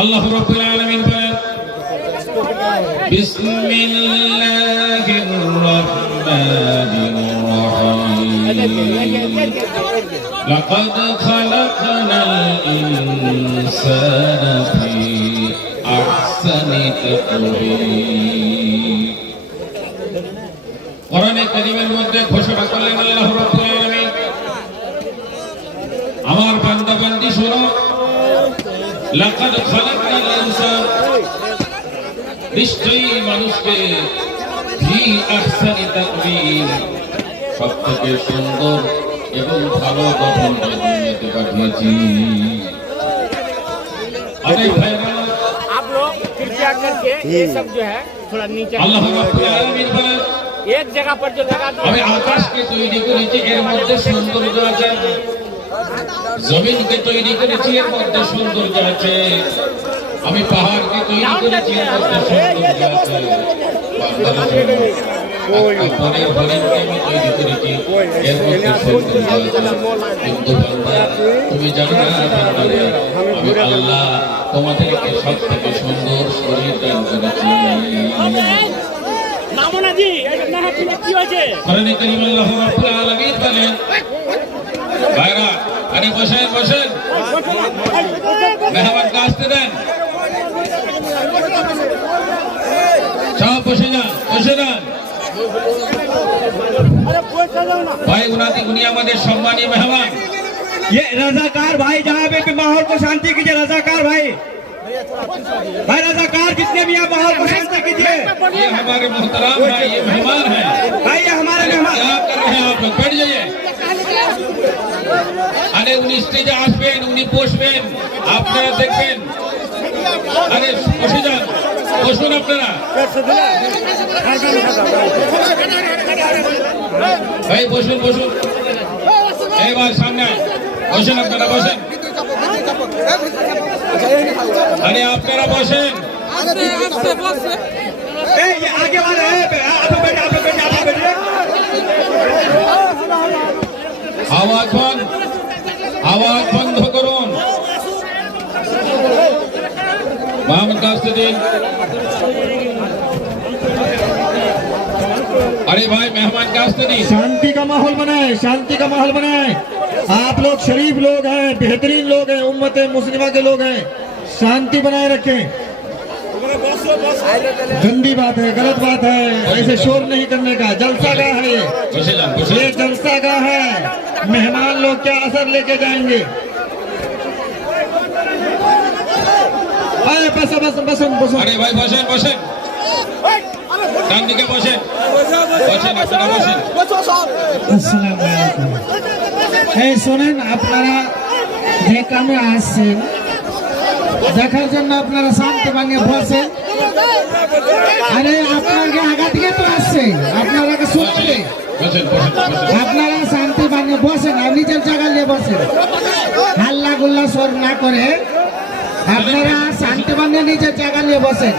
আল্লাহ রাব্বুল আলামিন বলেন বিসমিল্লাহির রহমানির রহিম লাকাদ খালাকনাল ইনসানা ফি আহসানি তাকওয়িম। কোরআনে কারীমের মধ্যে ঘোষণা করলেন আল্লাহ রাব্বুল আলামিন, আমার বান্দা বান্দি শোনো, লাকাদ খালাকনাল ইনসান, নিশ্চয়ই মানুষকে ফি আহসানি তাকওয়িম, সবথেকে সুন্দর এবং ভালো গঠন করে দুনিয়াতে পাঠিয়েছি। अरे भाईरा आप लोग कृपया करके ये सब जो है थोड़ा नीचे আল্লাহ রাব্বুল আলামিন বলেন, एक जगह पर जो लगा दो। আমি আকাশকে তৈরি করেছি, এর মধ্যে সৌন্দর্য আছে। জমিনকে তৈরি করেছি, এর মধ্যে সৌন্দর্য আছে। আমি পাহাড়কে তৈরি করেছি, এর মধ্যে সৌন্দর্য আছে। পরের হরিণকে আমি তৈরি করেছি, এর মধ্যে সৌন্দর্য আছে। কিন্তু বান্দা, তুমি জানো না বান্দারে, আমি আল্লাহ তোমাদেরকে সব থেকে সুন্দর শরীর দান করেছি। মামুনা জি না না কি হয়েছে? কোরআনে কারীম আল্লাহ রাব্বুল আলামিন বলেন, ভাইরা আরে বসেন বসেন, মেহমানকে আসতে দেন, সব বসে যান বসে যান। भाई उनी हमारे सम्मानी मेहमान, ये रजाकार भाई जहाँ पे माहौल को शांति कीजिए। रजाकार भाई रजाकार जितने भी यहाँ माहौल को शांति कीजिए। ये हमारे मोहतराम भाई, ये मेहमान हैं। भाई ये हमारे मेहमान क्या कर रहे हैं आप लोग? बैठ जाइए। अरे उनी स्टेजे आसबेन, उनी पोषबेन, আপনারা দেখবেন। আরে বসে যান, বসুন আপনারা। ভাই বসুন বসুন, এবার সামনে বসেন, আপনারা বসেন। আরে আপনারা বসেন। ये आगे वाले हैं, आप बैठिए आप बैठिए आप बैठिए। आवाज बंद করুন। मेहमान का दिन, अरे भाई मेहमान का दिन, शांति का माहौल बनाए, शांति का माहौल बनाए। आप लोग शरीफ लोग हैं, बेहतरीन लोग हैं, उम्मत मुस्लिमा के लोग हैं, शांति बनाए रखें। गंदी बात है, गलत बात है, ऐसे शोर नहीं करने का। जलसा गाह है ये, जलसा गाह है। मेहमान लोग क्या असर लेके जाएंगे? बस बस बस बस। अरे भाई बसें बसें, ডান দিকে বসেন বসেন, আপনারা বসেন। আসসালামু আলাইকুম। এই শোনেন, আপনারা যে কামে আসছেন দেখার জন্য আপনারা শান্তি ভাঙে বসেন। আরে আপনাকে আগা থেকে তো আসছে, আপনারা শুনবে। বসেন বসেন বসেন, আপনারা শান্তি ভাঙে বসেন আর নিজের জায়গা নিয়ে বসেন, হাল্লা গুল্লা সর না করে। আপনারা শান্তি ভাঙে নিজের জায়গা নিয়ে বসেন,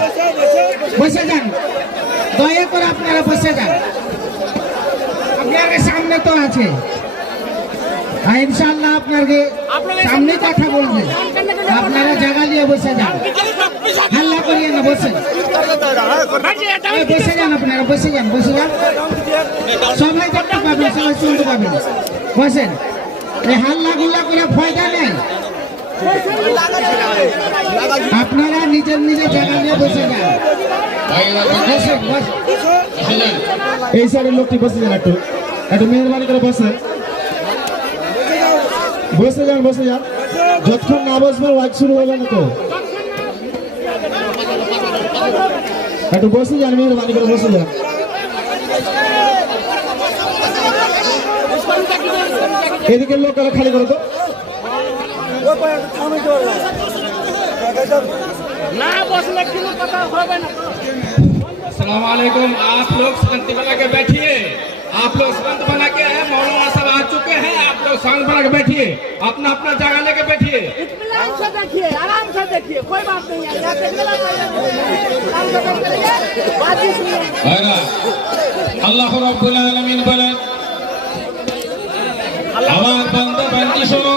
বসে যান, দয়া করে আপনারা বসে যান। আপনার সামনে তো আছে, ইনশাআল্লাহ আপনাকে সামনে কথা বলবে। আপনারা জায়গা নিয়ে বসে যান, হাল্লা করিয়ে না, বসেন বসে যান, আপনারা বসে যান, বসে যান। সবাই দেখতে পাবেন, সবাই শুনতে পাবেন, বসেন। এই হাল্লা গুল্লা করে ফায়দা নেই। আপনারা নিজের নিজের জায়গা নিয়ে বসে যান, বসেন বসেন। এই সাইডের লোকটি বসে যান, একটু একটু মেহরবানি করে বসে বসে যান, বসে যান। যতক্ষণ না বসবে ওয়াজ শুরু হবে না তো। একটু বসে যান, মেহরবানি করে বসে যান। এদিকে লোক খালি করো তো। ना बसले किलो पता होवे ना। अस्सलाम वालेकुम। आप लोग शांति बना के बैठिए, आप लोग शांत बना के हैं, मौलाना साहब आ चुके हैं, आप लोग शांत बना के बैठिए, अपना अपना जगह लेके बैठिए। इत्मीनान से देखिए, आराम से देखिए, कोई बात नहीं है। यहाँ से गला आराम से करिए, बात ही सुनिए। ভাইরা আল্লাহ রাব্বুল আলামিন বলেন, আমার বান্দা বান্দি শোনো,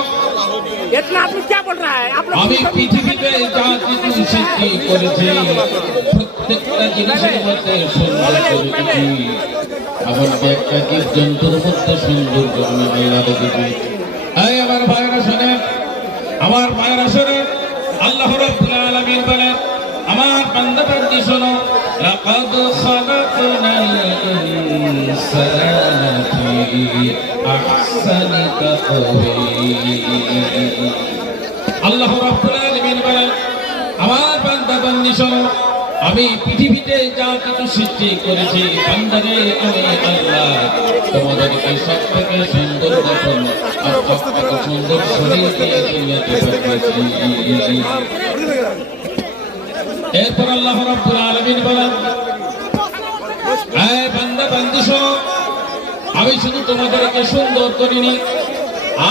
इतना आदमी क्या बोल रहा है? आप लोग আমি পৃথিবীতে যা কিছু সৃষ্টি করেছি প্রত্যেকটা জিনিসের মধ্যে সুন্দর করেছি এমনকি একটা জীবজন্তুর মধ্যে সুন্দর আমি আল্লাহ রেখেছি। এই আমার ভাইয়েরা শোনেন, আমার ভাইয়েরা শোনেন, আল্লাহ রাব্বুল আলামিন বলেন আমার বান্দা বান্দি শোনো, লাকাদ খালাকনাল ইনসানা ফি আহসানি তাকওয়িম। আল্লাহ রাব্বুল আলামিন বলেন আমার বান্দা বান্দি শোনো, আমি পৃথিবীতে যা কিছু সৃষ্টি করেছি বান্দারে আমি আল্লাহ তোমাদেরকে সব থেকে সুন্দর গঠন আর সব থেকে সুন্দর শরীর দিয়ে দুনিয়াতে পাঠিয়েছি। এরপর আল্লাহ রাব্বুল আলামিন বলেন এই বান্দা বান্দি শোনো, আমি শুধু তোমাদেরকে সুন্দর করিনি,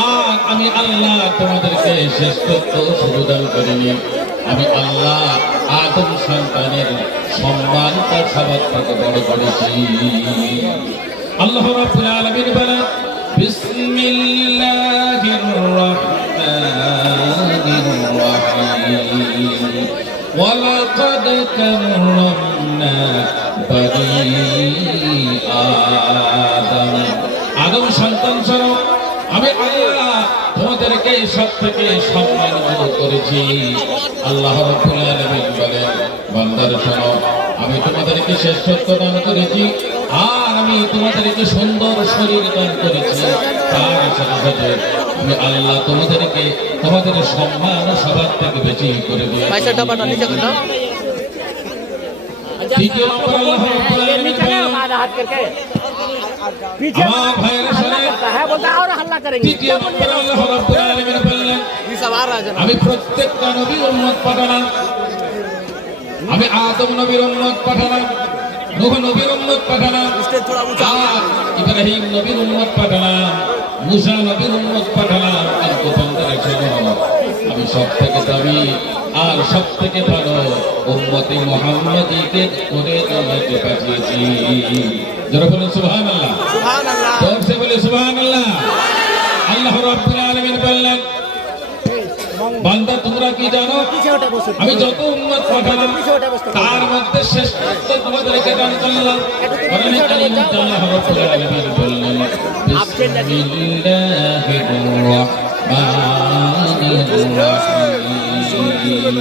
আর আমি আল্লাহ তোমাদেরকে শ্রেষ্ঠত্ব সুদান করিনি। আমি আল্লাহ আদম সন্তানের সম্মানটা সবার থেকে বড় করেছি। আল্লাহ রাব্বুল আলামিন বলেন বিসমিল্লাহির রাহমানির রাহিম ওয়ালাকাদ কাররামনা বনি আদম। আদম সন্তান ছাড়াও আমি আল্লাহ তোমাদেরকে সব থেকে সম্মানিত করেছি। আল্লাহ রাব্বুল আলামিন বলেন বান্দার শোনো, আমি তোমাদেরকে শ্রেষ্ঠত্ব দান করেছি, আর আমি তোমাদেরকে সুন্দর শরীর দান করেছি। তার সাথে সাথে আমি আল্লাহ তোমাদেরকে তোমাদের সম্মান সবার থেকে বেশি করে দিয়েছি। তৃতীয় নম্বর আল্লাহ রাব্বুল আলামিন বলেন पीछे আমার ভাইয়েরা শোনেন, है बोलता और हल्ला करेंगे। তৃতীয় নম্বর আল্লাহ রাব্বুল আলামিন বললেন আমি প্রত্যেকটা নবীর উম্মত পাঠালাম। আমি আদম নবীর উম্মত পাঠালাম, নূহ নবীর উম্মত পাঠালাম, আর ইব্রাহিম নবীর উম্মত পাঠালাম, মুসা নবীর উম্মত পাঠালাম। কিন্তু বান্দারা শোনো, আমি সব থেকে দামি আর সব থেকে ভালো উম্মতে মুহাম্মাদীকে করে তোমাকে পাঠিয়েছি। যারা বলেন সুবহানাল্লাহ, সুবহানাল্লাহ, জোরসে বলে সুবহানাল্লাহ। আল্লাহ রাব্বুল আলামিন বললেন বান্দা তোমরা কি জানো, আমি যত উম্মত পাঠালাম তার মধ্যে শ্রেষ্ঠত্ব তোমাদেরকে দান করলাম। কোরআনে কারীমে আল্লাহ রাব্বুল আলামিন বললেন বিসমিল্লাহির রাহমানির রাহিম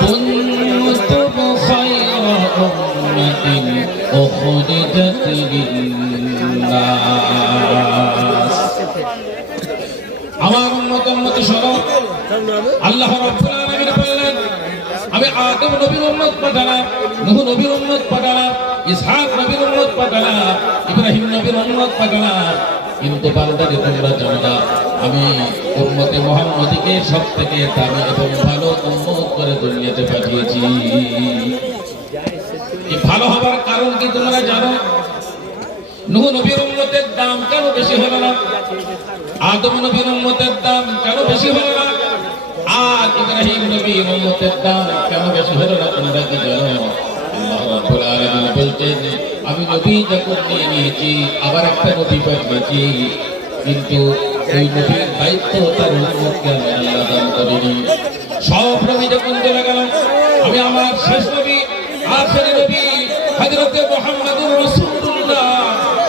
কুনতুম খায়রা উম্মাতিন উখরিজাত লিন-নাস। আমার উম্মতি শোনো, আল্লাহ রাব্বুল আলামিন বললেন আমি আদম নবীর উম্মত পাঠালাম, নূহ নবীর উম্মত পাঠালাম, ইসহাক নবীর উম্মত পাঠালাম, ইব্রাহিম নবীর উম্মত পাঠালাম। কিন্তু বান্দারে তোমরা জানো না, আমি উম্মতে মুহাম্মাদীকে সব থেকে দামি এবং ভালো উম্মত করে দুনিয়াতে পাঠিয়েছি। এই ভালো হবার কারণ কি তোমরা জানো? নূহ নবীর উম্মতের দাম কেন বেশি হলো না? আদম নবীর উম্মতের দাম কেন বেশি হলো না? আর ইব্রাহিম নবীর উম্মতের দাম কেন বেশি হলো না? তোমরা কি জানো? আল্লাহ রাব্বুল আলামিন বলতেন আমি নবী যখন নিয়ে নিয়েছি, আবার একটা নবী পাঠিয়েছি, কিন্তু ওই নবীর দায়িত্ব তার উম্মতকে আমি আল্লাহ দান করিনি। সব নবী যখন চলে গেল, আমি আমার শেষ নবী আখেরি নবী হযরত মুহাম্মদুর রাসূলুল্লাহ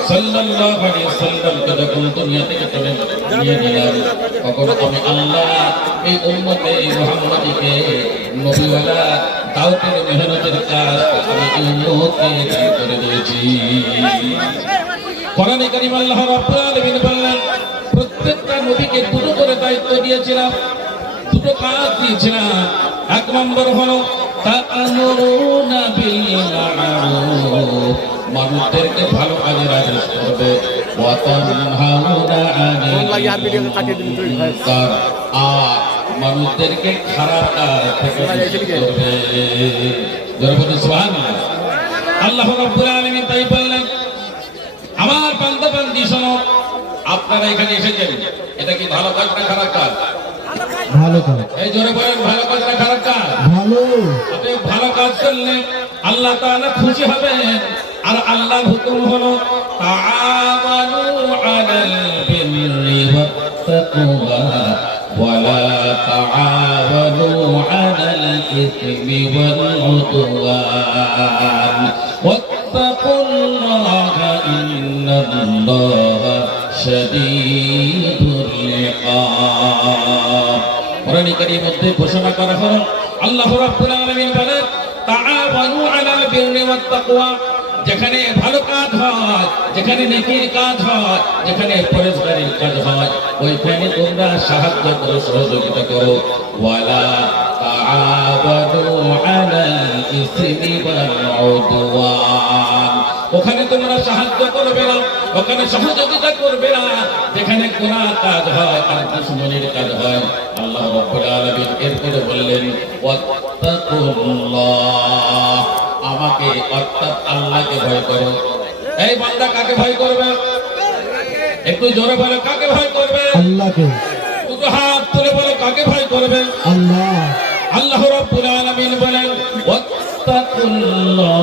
সাল্লাল্লাহু আলাইহি ওয়াসাল্লামকে যখন দুনিয়া থেকে নিয়ে গেলাম, তখন আমি আল্লাহ এই উম্মতে মুহাম্মাদীকে নবীওয়ালা দাওয়াতের মেহনতের কাজ আমি এই উম্মতকে দান করে দিয়েছি। কোরআনে কারীম আল্লাহ রাব্বুল আলামিন বললেন প্রত্যেকটা নবীকে দুটো করে দায়িত্ব দিয়েছিলাম, দুটো কাজ দিয়েছিলাম। এক নম্বর হলো তা'মুরুনা বিল মা'রুফ, মানুষদেরকে ভালো কাজের আদেশ করবে, ওয়া তানহাউনা আনিল মুনকার, আর মানুষদেরকে খারাপ কাজ থেকে নিষেধ করবে। যারা বলেন সুবহানাল্লাহ। আল্লাহ রাব্বুল আলামিন তাই বললেন আমার বান্দা বান্দি শোনো, আপনারা এখানে এসেছেন, এটা কি ভালো কাজ না খারাপ কাজ? ভালো কাজ। এই জোরে বলেন ভালো কাজ না খারাপ কাজ? ভালো। আপনি ভালো কাজ করলে আল্লাহ তাআলা খুশি হবেন। আর আল্লাহর হুকুম হলো তাআওয়ানু আলাল বিররি ওয়াত তাকওয়া ওয়া লা তাআওয়ানু আলাল الإثم والعدوان واتقوا الله إن الله شديد العقاب কোরআনে কারীমের মধ্যে ঘোষণা করা হলো আল্লাহ রাব্বুল আলামিন বলেন তাআওয়ানু আলাল বিররি ওয়াত তাকওয়া যেখানে ভালো কাজ হয় যেখানে নেকির কাজ হয় যেখানে পরহেজগারির কাজ হয় ওইখানে তোমরা সাহায্য করো সহযোগিতা করো ওয়ালা তাআওয়ানু আলাল ইসমি ওয়াল উদওয়ান ওখানে তোমরা সাহায্য করবে না ওখানে সহযোগিতা করবে না যেখানে গুনাহ কাজ হয় আর দুশমনির কাজ হয় আল্লাহ রাব্বুল আলামিন এরপরে বললেন ওয়াত্তাকুল্লাহ আমাকে অর্থাৎ আল্লাহকে ভয় করো এই বান্দা কাকে ভয় করবে একটু জোরে বলো কাকে ভয় করবে আল্লাহকে দুটো হাত তুলে বলো কাকে ভয় করবে আল্লাহ আল্লাহ রাব্বুল আলামিন বলেন ওয়াত্তাকুল্লাহ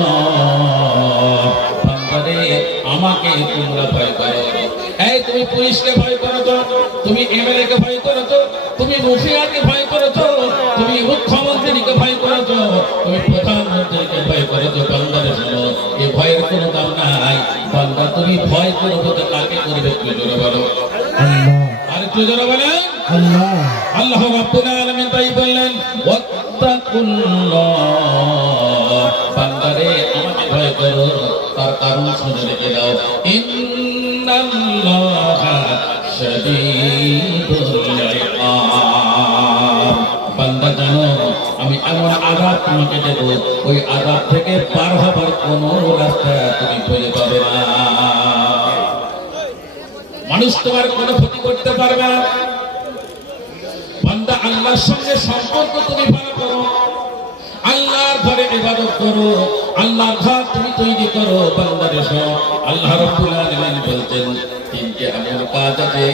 বান্দারে আমাকে তোমরা ভয় করো এই তুমি পুলিশকে ভয় করো তো তুমি এমএলএ কে ভয় করো তো তুমি মুখিয়াকে ভয় করো তো তুমি মুখ্যমন্ত্রীকে ভয় করো তো তুমি প্রধানমন্ত্রীকে ভয় করো তো বান্দারে শোনো এই ভয়ের কোনো দাম নাই বান্দা তুমি ভয় করবে তো কাকে করবে একটু জোরে বলো আল্লাহ আর একটু জোরে বলেন আল্লাহ আল্লাহ রাব্বুল আলামিন তাই বললেন ওয়াত্তাকুল্লাহ বান্দারে আমাকে ভয় করো তার কারণ শুনে রেখে দাও ইন্নাল্লাহা শাদীদুল ইকাব বান্দা জানো আমি এমন আযাব তোমাকে দেব ওই আযাব থেকে পার হবার কোনো রাস্তা তুমি খুঁজে পাবে না মানুষ তোমার কোনো ক্ষতি করতে পারবে না বান্দা আল্লাহর সঙ্গে সম্পর্ক তুমি ভালো করো আল্লাহর ঘরে ইবাদত করো আল্লাহর ঘর তুমি তৈরি করো বান্দারে শোনো আল্লাহ রাব্বুল আলামিন বলতেন তিনটে এমন কাজ আছে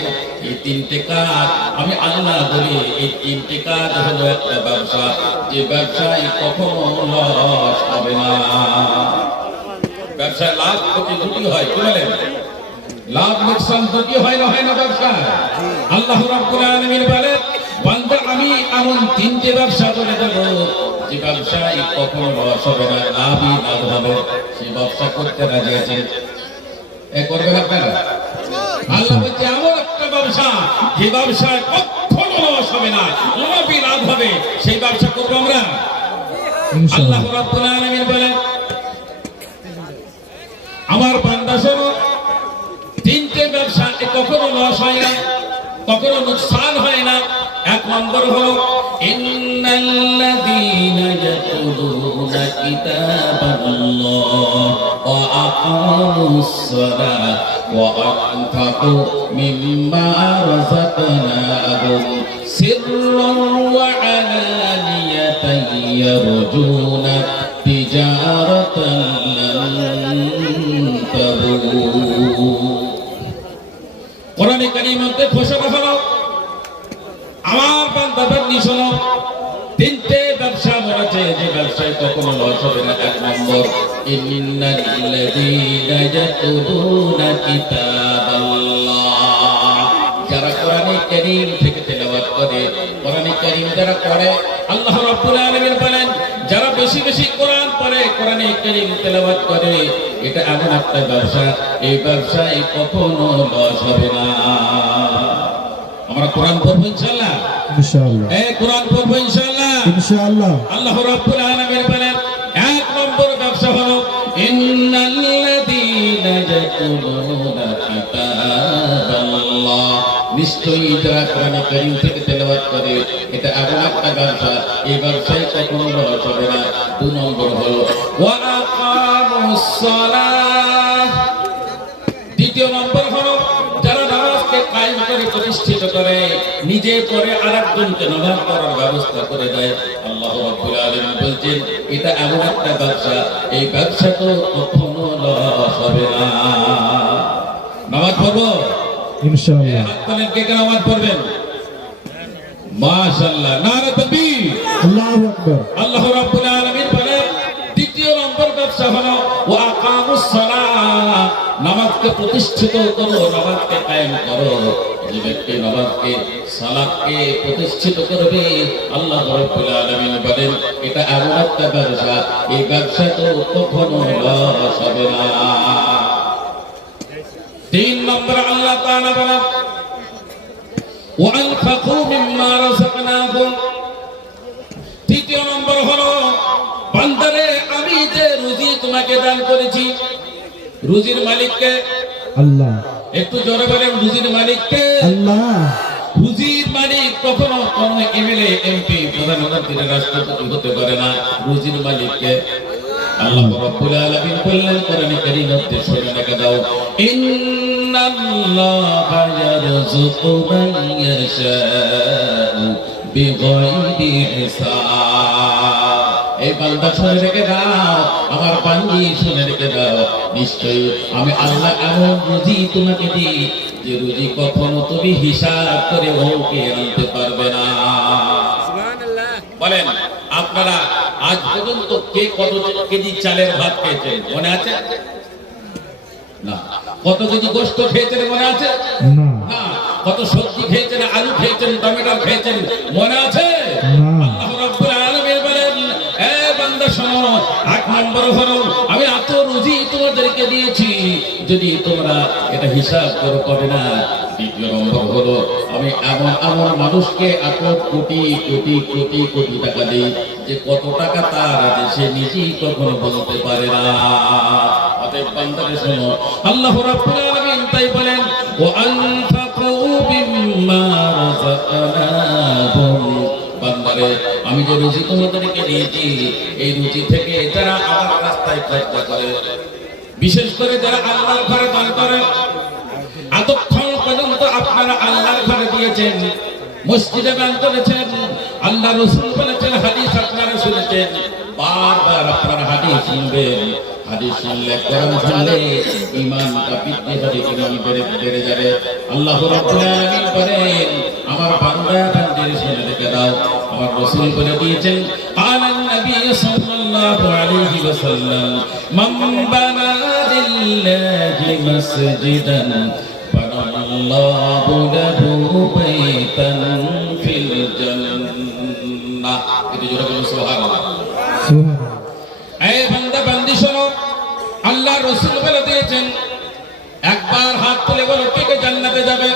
এই তিনটে কাজ আমি আল্লাহ বলি এই তিনটে কাজ হলো একটা ব্যবসা যে ব্যবসায় কখনো লস হবে না ব্যবসায় লাভ ক্ষতি দুটি হয় কি বলেন লাভ লোকসান দুটি হয় না ব্যবসা আল্লাহ রাব্বুল আলামিন বলেন বান্দা আমি এমন তিনটে ব্যবসা করে দেব যে ব্যবসায় কখনো লস হবে না লাভই লাভ হবে সেই ব্যবসা করতে রাজি আছেন এ করবেন আপনারা আল্লাহ বলছে এমন একটা ব্যবসা যে ব্যবসায় কখনো লস হবে না লাভই লাভ হবে সেই ব্যবসা করবো আমরা আল্লাহ রাব্বুল আলামিন বলেন আমার বান্দা শোনো তিনটে ব্যবসা কখনো লস হয় না কখনো নুকসান হয় না এক নম্বর হলো ইন্নাল্লাযীনা ইয়াতলুনা কিতাবাল্লাহ ওয়া আকামুস সালাত ওয়া আনফাকু মিম্মা রাযাকনাহুম সিররান ওয়া আলানিয়াতান ইয়ারজুনা তিজারাতান লান তাবুর কোরআনে কারীমের মধ্যে ঘোষণা হলো আমার বান্দাদের শোনো তিনটে ব্যবসা আছে যে ব্যবসায় কখনো লস হবে না এক নম্বর ইন্নাল্লাযীনা ইয়াতলুনা কিতাবাল্লাহ যারা কোরআনে কারীম থেকে তেলাওয়াত করে কোরআনে কারীম যারা পড়ে আল্লাহ রাব্বুল আলামিন বলেন যারা বেশি বেশি কোরআন পড়ে কোরআনে কারীম তেলাওয়াত করে এটা এমন একটা ব্যবসা এই ব্যবসায় কখনো লস হবে না আমরা কোরআন পড়বো ইনশাআল্লাহ ইনশাআল্লাহ এই কোরআন পড়বো ইনশাআল্লাহ ইনশাআল্লাহ আল্লাহ রাব্বুল আলামিন বলেন এক নম্বর ব্যবসা হলো ইন্নাল্লাযীনা ইয়াতলুনা কিতাবাল্লাহ নিশ্চয়ই যারা কোরআন কারীম থেকে তেলাওয়াত করে এটা এমন একটা ব্যবসা এই ব্যবসায় কখনো লস হবে না দুই নম্বর হলো ওয়া আকামুস সালাহ দ্বিতীয় নম্বর হলো যারা নামাজকে কায়েম করে প্রতিষ্ঠিত করে নিজে করে আরেকজনকে নামাজ পড়ার ব্যবস্থা করে দেয় আল্লাহ রাব্বুল আলামিন বলছেন এটা এমন একটা ব্যবসা এই ব্যবসা তো কখনো লস হবে না নামাজ পড়বো ইনশাআল্লাহ আপনারা কে কে নামাজ পড়বেন মাশাআল্লাহ নারে তাকবীর আল্লাহু আকবার আল্লাহ রাব্বুল আলামিন বলেন দ্বিতীয় নম্বর ব্যবসা হলো ওয়া আকামুস সালাহ নামাজকে প্রতিষ্ঠিত করো, নামাজকে কায়েম করো। যে ব্যক্তি নামাজকে সালাতকে প্রতিষ্ঠিত করবে, আল্লাহ রাব্বুল আলামিন বলেন এটা এমন একটা ব্যবসা, এই ব্যবসা তো কখনো লস হবে না। 3 নম্বর আল্লাহ তাআলা বলেন ওয়ানফাকু মিম্মা রাযাকনাকুম। তৃতীয় নম্বর হলো বান্দারে আমি যে রুজি তোমাকে দান করেছি, রুজির মালিককে আল্লাহ। একটু জোরে বলেন, রুজির মালিককে আল্লাহ। রুজির মালিক কখনো কোনো এমএলএ এমপি প্রধানমন্ত্রী রাষ্ট্রপতি হতে পারে না। রুজির মালিককে আল্লাহ রাব্বুল আলামিন বললেন কোরআনে কারীমে, শুনে রেখে দাও, ইন্নাল্লাহা ইয়ারযুকু মান ইয়াশাউ বিগাইরি হিসাব। এই বান্দা শুনে রেখে দাও, আমার বান্দি শুনে রেখে দাও, নিশ্চয়ই আমি আল্লাহ এমন রুজি তোমাকে দিই যে রুজি কখনো তুমি হিসাব করে অঙ্কে আনতে পারবে না। বলেন আপনারা আজ পর্যন্ত কে কত কেজি চালের ভাত খেয়েছেন মনে আছে? না। কত কেজি গোশত খেয়েছেন মনে আছে? না। না। কত সবজি খেয়েছেন, আলু খেয়েছেন, টমেটো খেয়েছেন মনে আছে? আল্লাহ রাব্বুল আলামিন বলেন, এ বান্দা শোনো, 8 নম্বর হলো আমি এত রুজি তোমাদেরকে দিয়েছি, যদি তোমরা এটা হিসাব করো পাবে না। দ্বিতীয় নম্বর হলো আমি এমন এমন মানুষকে এত কোটি কোটি কোটি কোটি টাকা দিই যে কত টাকা তার আছে সে নিজেই কখনো বলতে পারে না। অতএব বান্দারে শোনো, আল্লাহ রাব্বুল আলামিন তাই বলেন ওয়ানফাকু মিম্মা রাযাকনাহুম। বান্দারে আমি যে রুজি তোমাদেরকে দিয়েছি, এই রুজি থেকে যারা আমার রাস্তায় খরচ করে, বিশেষ করে যারা আল্লাহর ঘরে দান করে, এতক্ষণ পর্যন্ত আপনারা আল্লাহর ঘরে দিয়েছেন, মসজিদে দান করেছেন, আল্লাহ রাসূল বলেছেন, হাদিস আপনারা শুনেছেন, বারবার আপনারা হাদিস শুনবেন। হাদিস শুনলে, কোরআন শুনলে ঈমানটা বৃদ্ধি হবে, ঈমান বেড়ে যাবে। আল্লাহ রাব্বুল আলামিন বলেন আমার বান্দা বান্দির শুনে রেখে দাও, আমার রাসূল বলে দিয়েছেন, আলান নবী সাল্লাল্লাহু আলাইহি ওয়াসাল্লাম মান বানা লিল্লাহি মাসজিদান বানাল্লাহু লাহু বাইতান ফিল জান্নাহ। এটা জোরে বলুন সুবহানাল্লাহ। এই বান্দা বান্দি শোনো, আল্লাহ রাসূল বলে দিয়েছেন, একবার হাত তুলে বলো কে কে জান্নাতে যাবে?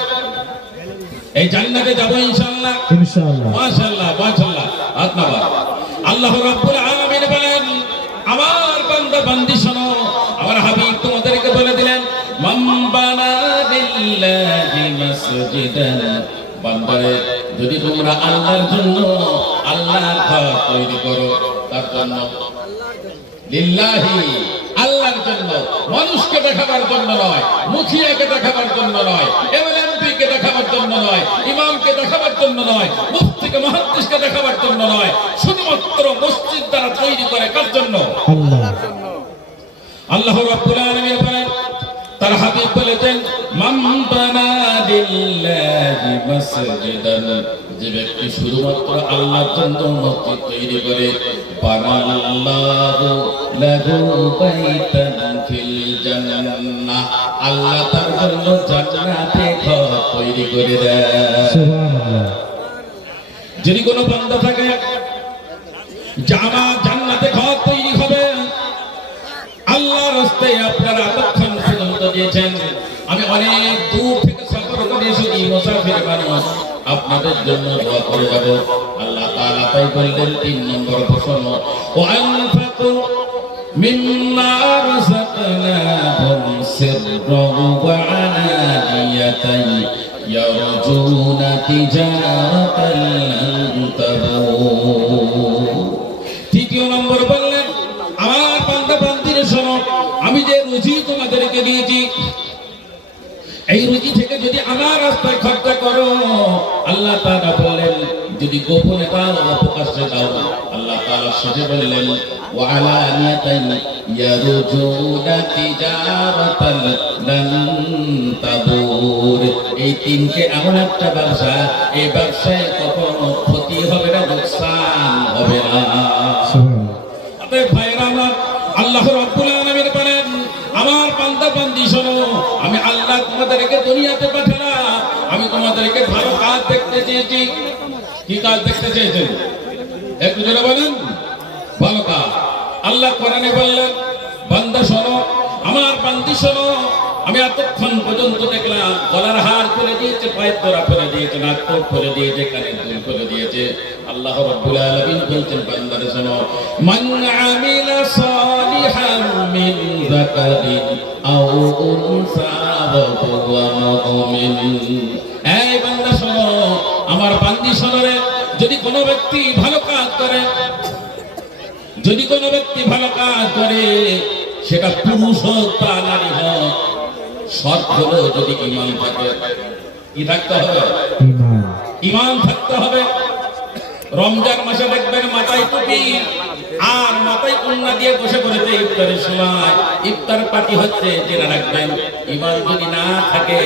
এই জান্নাতে যাব ইনশাআল্লাহ, ইনশাআল্লাহ, মাশাআল্লাহ, মাশাআল্লাহ। আত্মাবাদ আল্লাহ রাব্বুল আলামিন বলেন আমার বান্দা বান্দি শোনো, আমার হাবিব তোমাদেরকে বলে দিলেন মান বানা লিল্লাহি মাসজিদান। বান্দারে যদি তোমরা আল্লাহর জন্য আল্লাহর ঘর তৈরি করো, তার জন্য লিল্লাহি আল্লাহর জন্য, মানুষকে দেখাবার জন্য নয়, মুখিয়াকে দেখাবার জন্য নয়, এমএলএমপিকে দেখাবার জন্য নয়, ইমামকে দেখাবার জন্য নয়, মুফতিকে মুহাদ্দিসকে দেখাবার জন্য নয়, শুধুমাত্র মসজিদ দ্বারা তৈরি করে কার জন্য? আল্লাহ। আল্লাহ রাব্বুল আলামিন বলেন, তার হাবিব বলেছেন মান বানা লিল্লাহি মাসজিদান, যে ব্যক্তি শুধুমাত্র আল্লাহর জন্য মসজিদ তৈরি করে, বানাল্লাহু লাহু বাইতান ফিল জান্নাহ, আল্লাহ তার জন্য জান্নাতে ঘর তৈরি করে দেয়। সুবহানাল্লাহ। যদি কোনো বান্দা থাকে জান্নাতে ঘর তৈরি হবে, আল্লাহর রাস্তায় আপনারা এতক্ষণ পর্যন্ত দিয়েছেন, আমি অনেক দূর থেকে সফর করে এসেছি, মুসাফির মানুষ, আপনাদের জন্য দোয়া করে যাব। আল্লাহ তাআলা তাই বললেন 3 নম্বর প্রশ্ন, ওয়ানফাকু মিম্মা রাযাকনাহুম সিররান ওয়া আলানিয়াতান ইয়ারজুনা তিজারাতান লান তাবুর। তৃতীয় নম্বর বললেন আমার বান্দা বান্দিরা শোনো, আমি যে রুজি তোমাদেরকে দিয়েছি, এই রুজি থেকে যদি আমার রাস্তায় খরচ করো, আল্লাহ তাআলা বলেন যদি গোপনে দাও প্রকাশ্যে দাও, আল্লাহ তাআলা শেষে বললেন ওয়া আলানিয়াতান ইয়ারজুনা তিজারাতান লান তাবুর। এই তিনটে এমন একটা ব্যবসা, এই ব্যবসায় কখনো ক্ষতি হবে না, লোকসান হবে না। অতএব ভাইরা আমার, আল্লাহ রাব্বুল আলামিন বলেন আমার বান্দা বান্দি শোনো, আমি দেখাতে চেয়েছেন? একটু জোরে বলেন। ভালো কাজ। আল্লাহ কোরআনে বললেন, বান্দা শোনো, আমার বান্দি শোনো, আমি এতক্ষণ পর্যন্ত দেখলাম গলার হার খুলে দিয়েছে, পায়ের তোরা খুলে দিয়েছে, নাক টোপ খুলে দিয়েছে, কানের দুল খুলে দিয়েছে। আল্লাহ রাব্বুল আলামিন বলছেন, বান্দারে শোনো, মান আমিলা সালিহান মিন যাকারিন আও উনসা ওয়া হুয়া মুমিন। এই বান্দা শোনো, আমার বান্দি শোনো রে, যদি কোনো ব্যক্তি ভালো কাজ করে, যদি কোনো ব্যক্তি ভালো কাজ করে, সেটা পুরুষ হোক বা নারী হোক, শর্ত হলো যদি ঈমান থাকে। কি থাকতে হবে? ঈমান থাকতে হবে। রমজান মাসে দেখবেন মাথায় টুপি আর মাথায় কুন্না দিয়ে বসে পড়েছে ইফতারের সময়, ইফতার পার্টি হচ্ছে, জেনে রাখবেন ঈমান যদি না থাকে,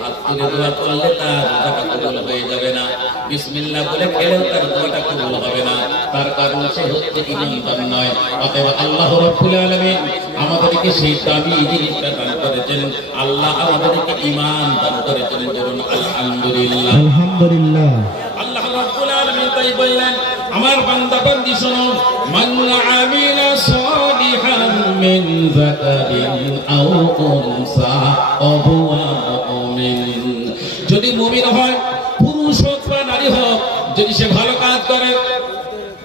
হাত তুলে দোয়া করলে তার দোয়াটা কবুল হয়ে যাবে না। বিসমিল্লাহ বলে খেলেও তার দোয়াটা কবুল হবে না, তার কারণ সে হচ্ছে ঈমানদার নয়। অতএব আল্লাহ রাব্বুল আলামিন আমাদেরকে সেই দামি জিনিসটা দান করেছেন। আল্লাহ আমাদেরকে ঈমান দান করেছেন, বলুন আলহামদুলিল্লাহ। আলহামদুলিল্লাহ। আল্লাহ রাব্বুল আলামিন তাই বললেন, আমার বান্দা বান্দি শোনো, মান আমিলা সালিহান মিন যাকারিন আও উনসা ওয়া হুয়া মুমিন। যদি মুমিন হয়, পুরুষ হোক বা নারী হোক, যদি সে ভালো কাজ করে,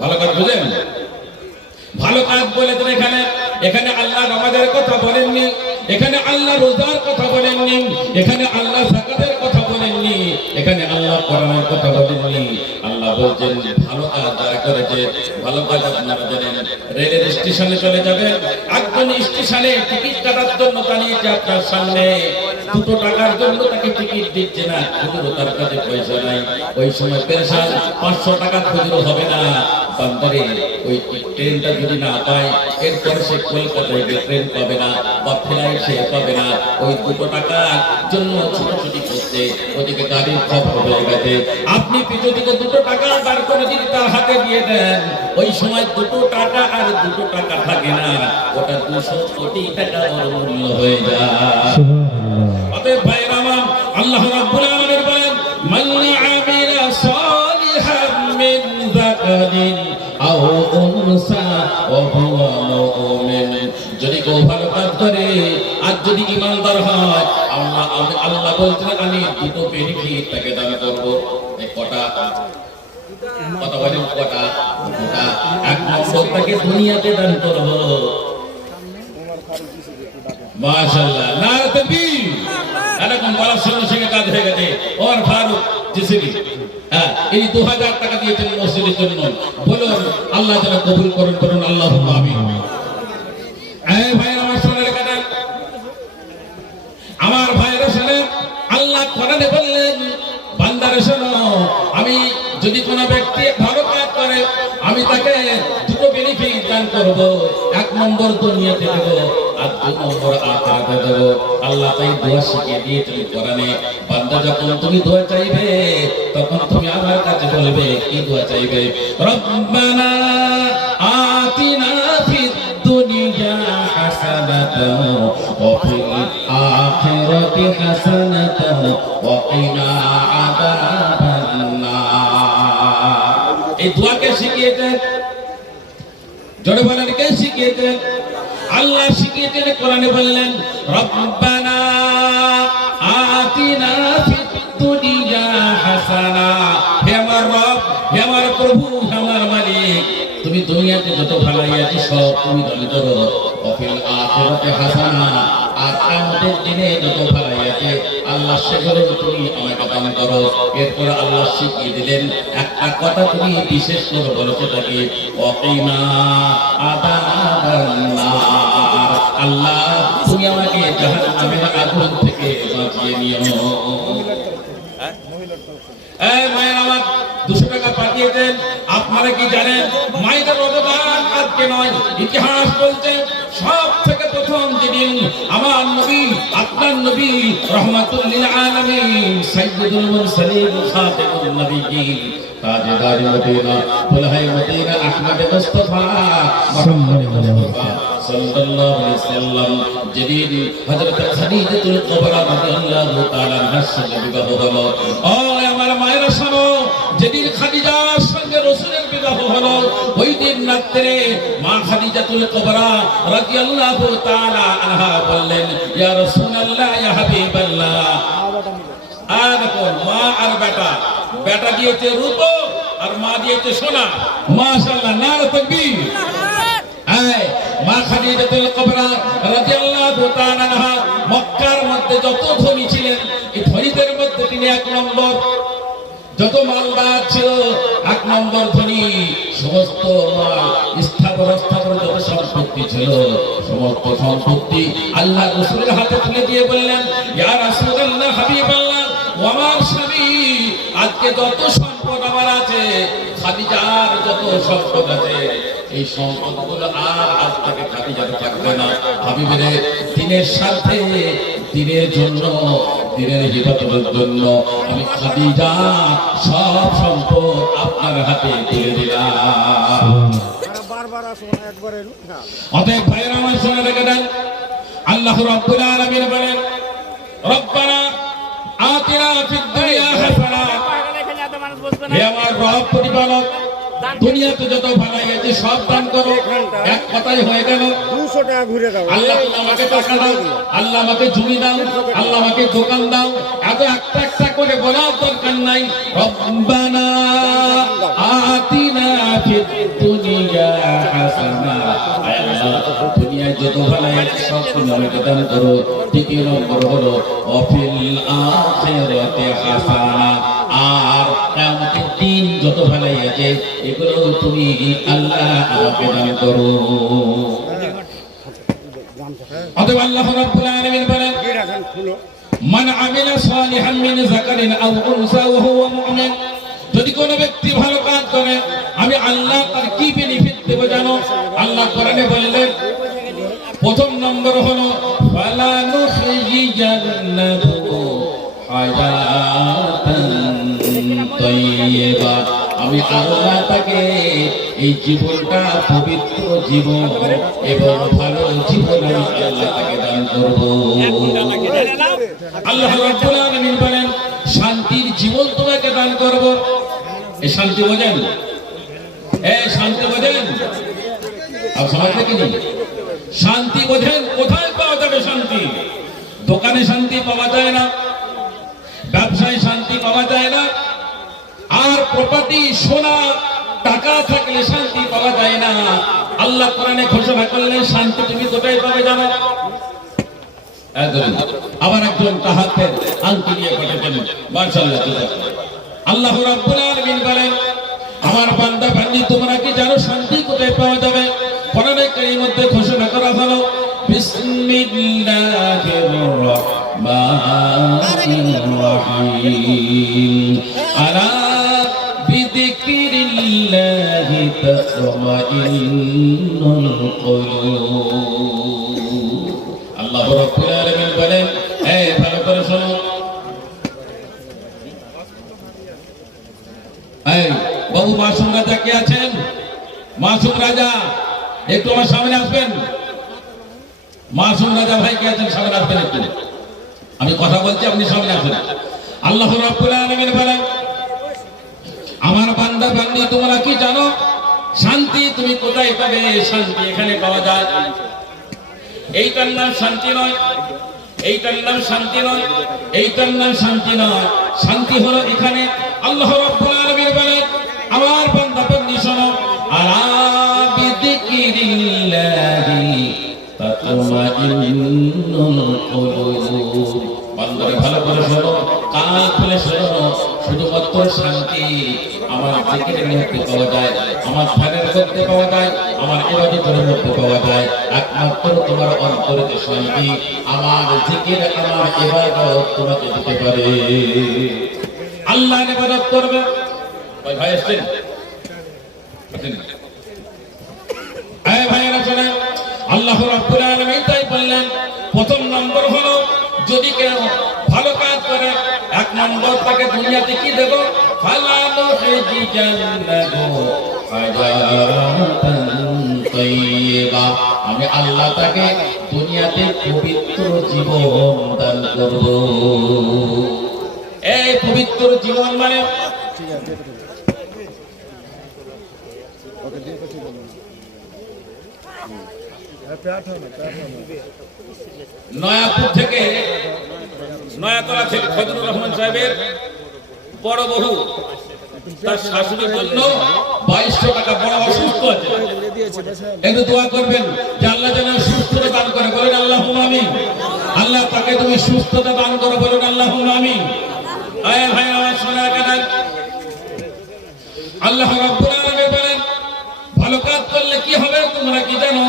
ভালো কাজ বুঝেন, ভালো কাজ বলেছেন এখানে। এখানে আল্লাহ নামাজের কথা বলেননি, এখানে আল্লাহ রোজার কথা বলেননি, এখানে আল্লাহ যাকাতের কথা বলেননি, এখানে আল্লাহ কোরআনের কথা বলেননি। আল্লাহ বলছেন ভালো কাজ যারা করেছে, ভালো কাজ আপনারা জানেন, রেলের স্টেশনে চলে যাবেন, একজন স্টেশনে টিকিট কাটার জন্য দাঁড়িয়েছে আপনার সামনে, 2 টাকার জন্য তাকে টিকিট দিচ্ছে না, খুচরো তার কাছে পয়সা নাই, ওই সময় পেরেশান, 500 টাকা খুচরো হবে না। বান্দারে ওই ট্রেনটা যদি না পায়, এরপরে সে কলকাতায় গিয়ে ট্রেন পাবে না বা ফ্লাইট সে পাবে না, ওই 2 টাকার জন্য ছুটোছুটি করতে, ওদিকে গাড়ির খবর হয়ে গেছে। আপনি পিছু দিকে 2 টাকা বার করে যদি তার হাতে দিয়ে দেন, ওই সময় 2 টাকা আর 2 টাকা থাকে না, ওটা 200 কোটি টাকা ওর মূল্য হয়ে যায়। অতএব ভাইরা আমার, আল্লাহ রাব্বুল আলামিন বলেন, মান আমিলা সালিহান মিন যাকারিন আও উনসা ওয়া হুয়া মুমিন। যদি কেউ ভালো কাজ করে আর যদি ঈমানদার হয়, আল্লাহ বলছেন আমি 2 বেনিফিট তাকে দান করব। এই কটা কথা বলেন, কটা? দুটা। এক নম্বর তাকে দুনিয়াতে দান করব। মাশাআল্লাহ, নারে তাকবীর। এরকম বলার সঙ্গে সঙ্গে কাজ হয়ে গেছে। ওর ফারুক জিসিবি, হ্যাঁ, এই 2000 টাকা দিয়েছেন মসজিদের জন্য। বলুন আল্লাহ যেন কবুল করেন, বলুন আল্লাহুম্মা আমিন। এই ভাইরা আমার শোনেন, কাটা আমার ভাইরা শোনেন, আল্লাহ কোরআনে বললেন, বান্দারে শোনো, আমি যদি কোনো ব্যক্তি ভালো কাজ করে, আমি তাকে 2 বেনিফিট দান করব। 1 নম্বর দুনিয়াতে দেব আর 2 নম্বর আখিরাতে দেব। আল্লাহ তাই দোয়া শিখিয়ে দিয়েছেন কোরআনে, বান্দা যখন তুমি দোয়া চাইবে, তখন তুমি আমার কাছে বলবে, কি দোয়া চাইবে? রব্বানা আতিনা ফিদ দুনিয়া হাসানাতাও ওয়া ফিল আখিরাতি হাসানাতাও ওয়া কিনা আযাবান নার। এই দোয়াকে শিখিয়েছেন, জোরে বলেন, কে শিখিয়েছেন? আল্লাহ শিখিয়েছেন। কোরআনে বললেন, রব্বানা আতিনা ফিদ দুনিয়া হাসানা। হে আমার রব, হে আমার প্রভু, হে আমার মালিক, তুমি দুনিয়াতে যত ভালাই আছে সব তুমি দান করো। ওয়াফিল আখিরাতি হাসানা, আর কিয়ামতের দিনে যত ভালাই আছে আল্লাহ সেগুলো তুমি আমাকে দান করো। এরপর আল্লাহ শিখিয়ে দিলেন একটা কথা, তুমি বিশেষ করে বলতে থাকি, ওয়াকিনা আযাবান নার। আল্লাহ তুমি আমাকে জাহান্নামের আগুন থেকে বাঁচিয়ে নিও। এই মায়ের আমার 200 টাকা পাঠিয়েছেন। আপনারা কি জানেন, মায়েদের অবদান আজকে নয়, ইতিহাস বলছে সব থেকে প্রথম যেদিন আমার নবী, আপনার নবী রাহমাতুল লিল আলামিন, সাইয়্যিদুল মুরসালিন, খাতামুন নবিয়্যিন, তাজদার মদিনা, দুলহায়ে মদিনা, আহমদ মুস্তাফা সাল্লাল্লাহু আলাইহি ওয়াসাল্লাম, যেদিন হযরত খাদিজাতুল কুবরা রাদিয়াল্লাহু তাআলা আনহার সাথে বিবাহ হলো। ও আমার মায়েরা শোনো, যেদিন খাদিজা বিবাহ হলো ওই দিন রাত্রে মা খাদিজাতুল কুবরা রাদিয়াল্লাহু তাআলা আনহা বললেন, ইয়া রাসূলুল্লাহ, ইয়া হাবিবাল্লাহ। আর কোন মা আর বেটা, বেটা দিয়েছে রূপো আর মা দিয়েছে সোনা। মাশাআল্লাহ, নারে তাকবীর। মা খাদিজাতুল কুবরা রাদিয়াল্লাহু তাআলা আনহা মক্কার মধ্যে যত ধনী ছিলেন, এই ধনীদের মধ্যে তিনি এক নম্বর। যত মালদার ছিল এক নম্বর ধনী। সমস্ত মাল স্থাবর যত সম্পত্তি ছিল, সমস্ত সম্পত্তি আল্লাহ রাসূলের হাতে তুলে দিয়ে বললেন, ইয়া রাসূলুল্লাহ, হাবিবাল্লাহ, ও আমার স্বামী, আজকে যত সম্পদ আমার আছে, খাদিজার যত সম্পদ আছে, এই সম্পদগুলো আর আজ থেকে খাদিজার থাকবে না। হাবিবের দিনের সাথে, দিনের জন্য, দিনের হিফাজতের জন্য আমি খাদিজা সব সম্পদ আপনার হাতে দিয়ে দিলাম। অতএব ভাইয়েরা আমার শুনে রেখে দেন, আল্লাহ রাব্বুল আলামিন বলেন, রব্বানা আতিনা ফিদ দুনিয়া হাসানা। হে আমার রব প্রতিপালক, দুনিয়াতে যত ভালাই আছে সব দান করো। এক কথাই হয়ে গেল, 200 টাকা ঘুরে দাও। আল্লাহ আমাকে টাকা দাও, আল্লাহ আমাকে জমি দাও, আল্লাহ আমাকে দোকান দাও, এত একটা একটা করে বলার দরকার নাই। রব্বানা আতিনা ফিদ দুনিয়া হাসানা। আল্লাহ দুনিয়ায় যত ভালাই আছে সব তুমি আমাকে দান করো। দ্বিতীয় নম্বর হলো ওয়াফিল আখিরাতি হাসানা। আর কিয়ামতের দিন যত ভালাই আছে এগুলো তুমি আল্লাহ আমাকে দান করো। অতএব আল্লাহ রাব্বুল আলামিন বলেন, মান আমিলা সালিহান মিন যাকারিন আও উনসা ওয়া হুয়া মুমিন। যদি কোনো ব্যক্তি ভালো কাজ করে, আমি আল্লাহ তার কি বেনিফিট দেব জানো? আল্লাহ কোরআনে বললেন, প্রথম নম্বর হলো ফালা নুখরিজান্নাহু হায়াতান তাইয়্যিবা। আমি আল্লাহ তাকে এই জীবনটা পবিত্র জীবন এবং ভালো জীবন আমি আল্লাহ তাকে দান করব। আল্লাহ রাব্বুল আলামিন বলেন, শান্তির জীবন তোমাকে দান করব। এই শান্তি বোঝেন? এই শান্তি বোঝেন? আর সমাজ থেকে নেই শান্তি বোঝেন? কোথায় পাওয়া যাবে শান্তি? দোকানে শান্তি পাওয়া যায় না, ব্যবসায় শান্তি পাওয়া যায় না, আর প্রপার্টি সোনা টাকা থাকলে শান্তি পাওয়া যায় না। আল্লাহ কোরআনে ঘোষণা করলেন, শান্তি তুমি কোথায় পাবে জানো? আবার একজন তাহাতে আংটি দিয়ে পাঠাতেন, মাশাআল্লাহ। আল্লাহ রাব্বুল আলামিন বলেন, আমার বান্দা বান্দি তোমরা কি জানো শান্তি কোথায় পাওয়া যাবে? কোরআনে কারীমের মধ্যে ঘোষণা করা হলো, বিসমিল্লাহির রহমানির রহিম। আলা বিযিকরিল্লাহি তাতমাইন্নুল কুলুব। আল্লাহ রাব্বুল আলামিন বলেন, এই ভালো করে শোনো, এই বাবু মাসুম রাজা কে আছেন? মাসুম রাজা একটু আমার সামনে আসবেন। মাসুম রাজা ভাই কে আছেন? সামনে আসবেন একটু। আমি কথা বলছি, আপনি সামনে আসবেন। আল্লাহ রাব্বুল আলামিন বলেন, আমার বান্দা বান্দি তোমরা কি জানো শান্তি তুমি কোথায় পাবে? শান্তি এখানে পাওয়া যায়। এইটার নাম শান্তি নয়, এইটার নাম শান্তি নয়, এইটার নাম শান্তি নয়। শান্তি হলো এখানে। আল্লাহ রাব্বুল আলামিন বলেন, আমার বান্দা বান্দি শোনো, আলা বিযিকরিল্লাহি তাতমাইন্নুল কুলুব। বান্দারে ভালো করে শোনো, কান খুলে শোনো। শুধুমাত্র শান্তি আমার জিকিরের মধ্যে পাওয়া যায়, আমার ধ্যানের মধ্যে পাওয়া যায়, আমার ইবাদতের মধ্যে পাওয়া যায়। একমাত্র তোমার অন্তরে শান্তি আমার জিকির, আমার ইবাদত তোমাকে দিতে পারে। আল্লাহর ইবাদত করবে। ভাই ভাই আসছেন? এই ভাইয়েরা শোনেন, আল্লাহ রাব্বুল আলামিন তাই বললেন, প্রথম নম্বর হলো যদি কেউ ভালো কাজ করে, এক নম্বর তাকে দুনিয়াতে কি দেব? ফালা নুখরিজান্নাহু হায়াতান তাইয়্যিবা। আমি আল্লাহ তাকে দুনিয়াতে পবিত্র জীবন দান করব। এই পবিত্র জীবন মানে নয়াপুর থেকে নয়াতলা থেকে ফজলুর রহমান সাহেবের বড় বহু তার শাশুড়ির জন্য 2200 টাকা, বড় অসুস্থ আছে, একটু দোয়া করবেন যে আল্লাহ যেন সুস্থতা দান করে, বলেন আল্লাহুম্মা আমিন। আল্লাহ তাকে তুমি সুস্থতা দান করো, বলেন আল্লাহুম্মা আমিন। আয় ভাই আমার শোনা কানা, আল্লাহ রাব্বুল আলামিন বলেন ভালো কাজ করলে কি হবে তোমরা কি জানো?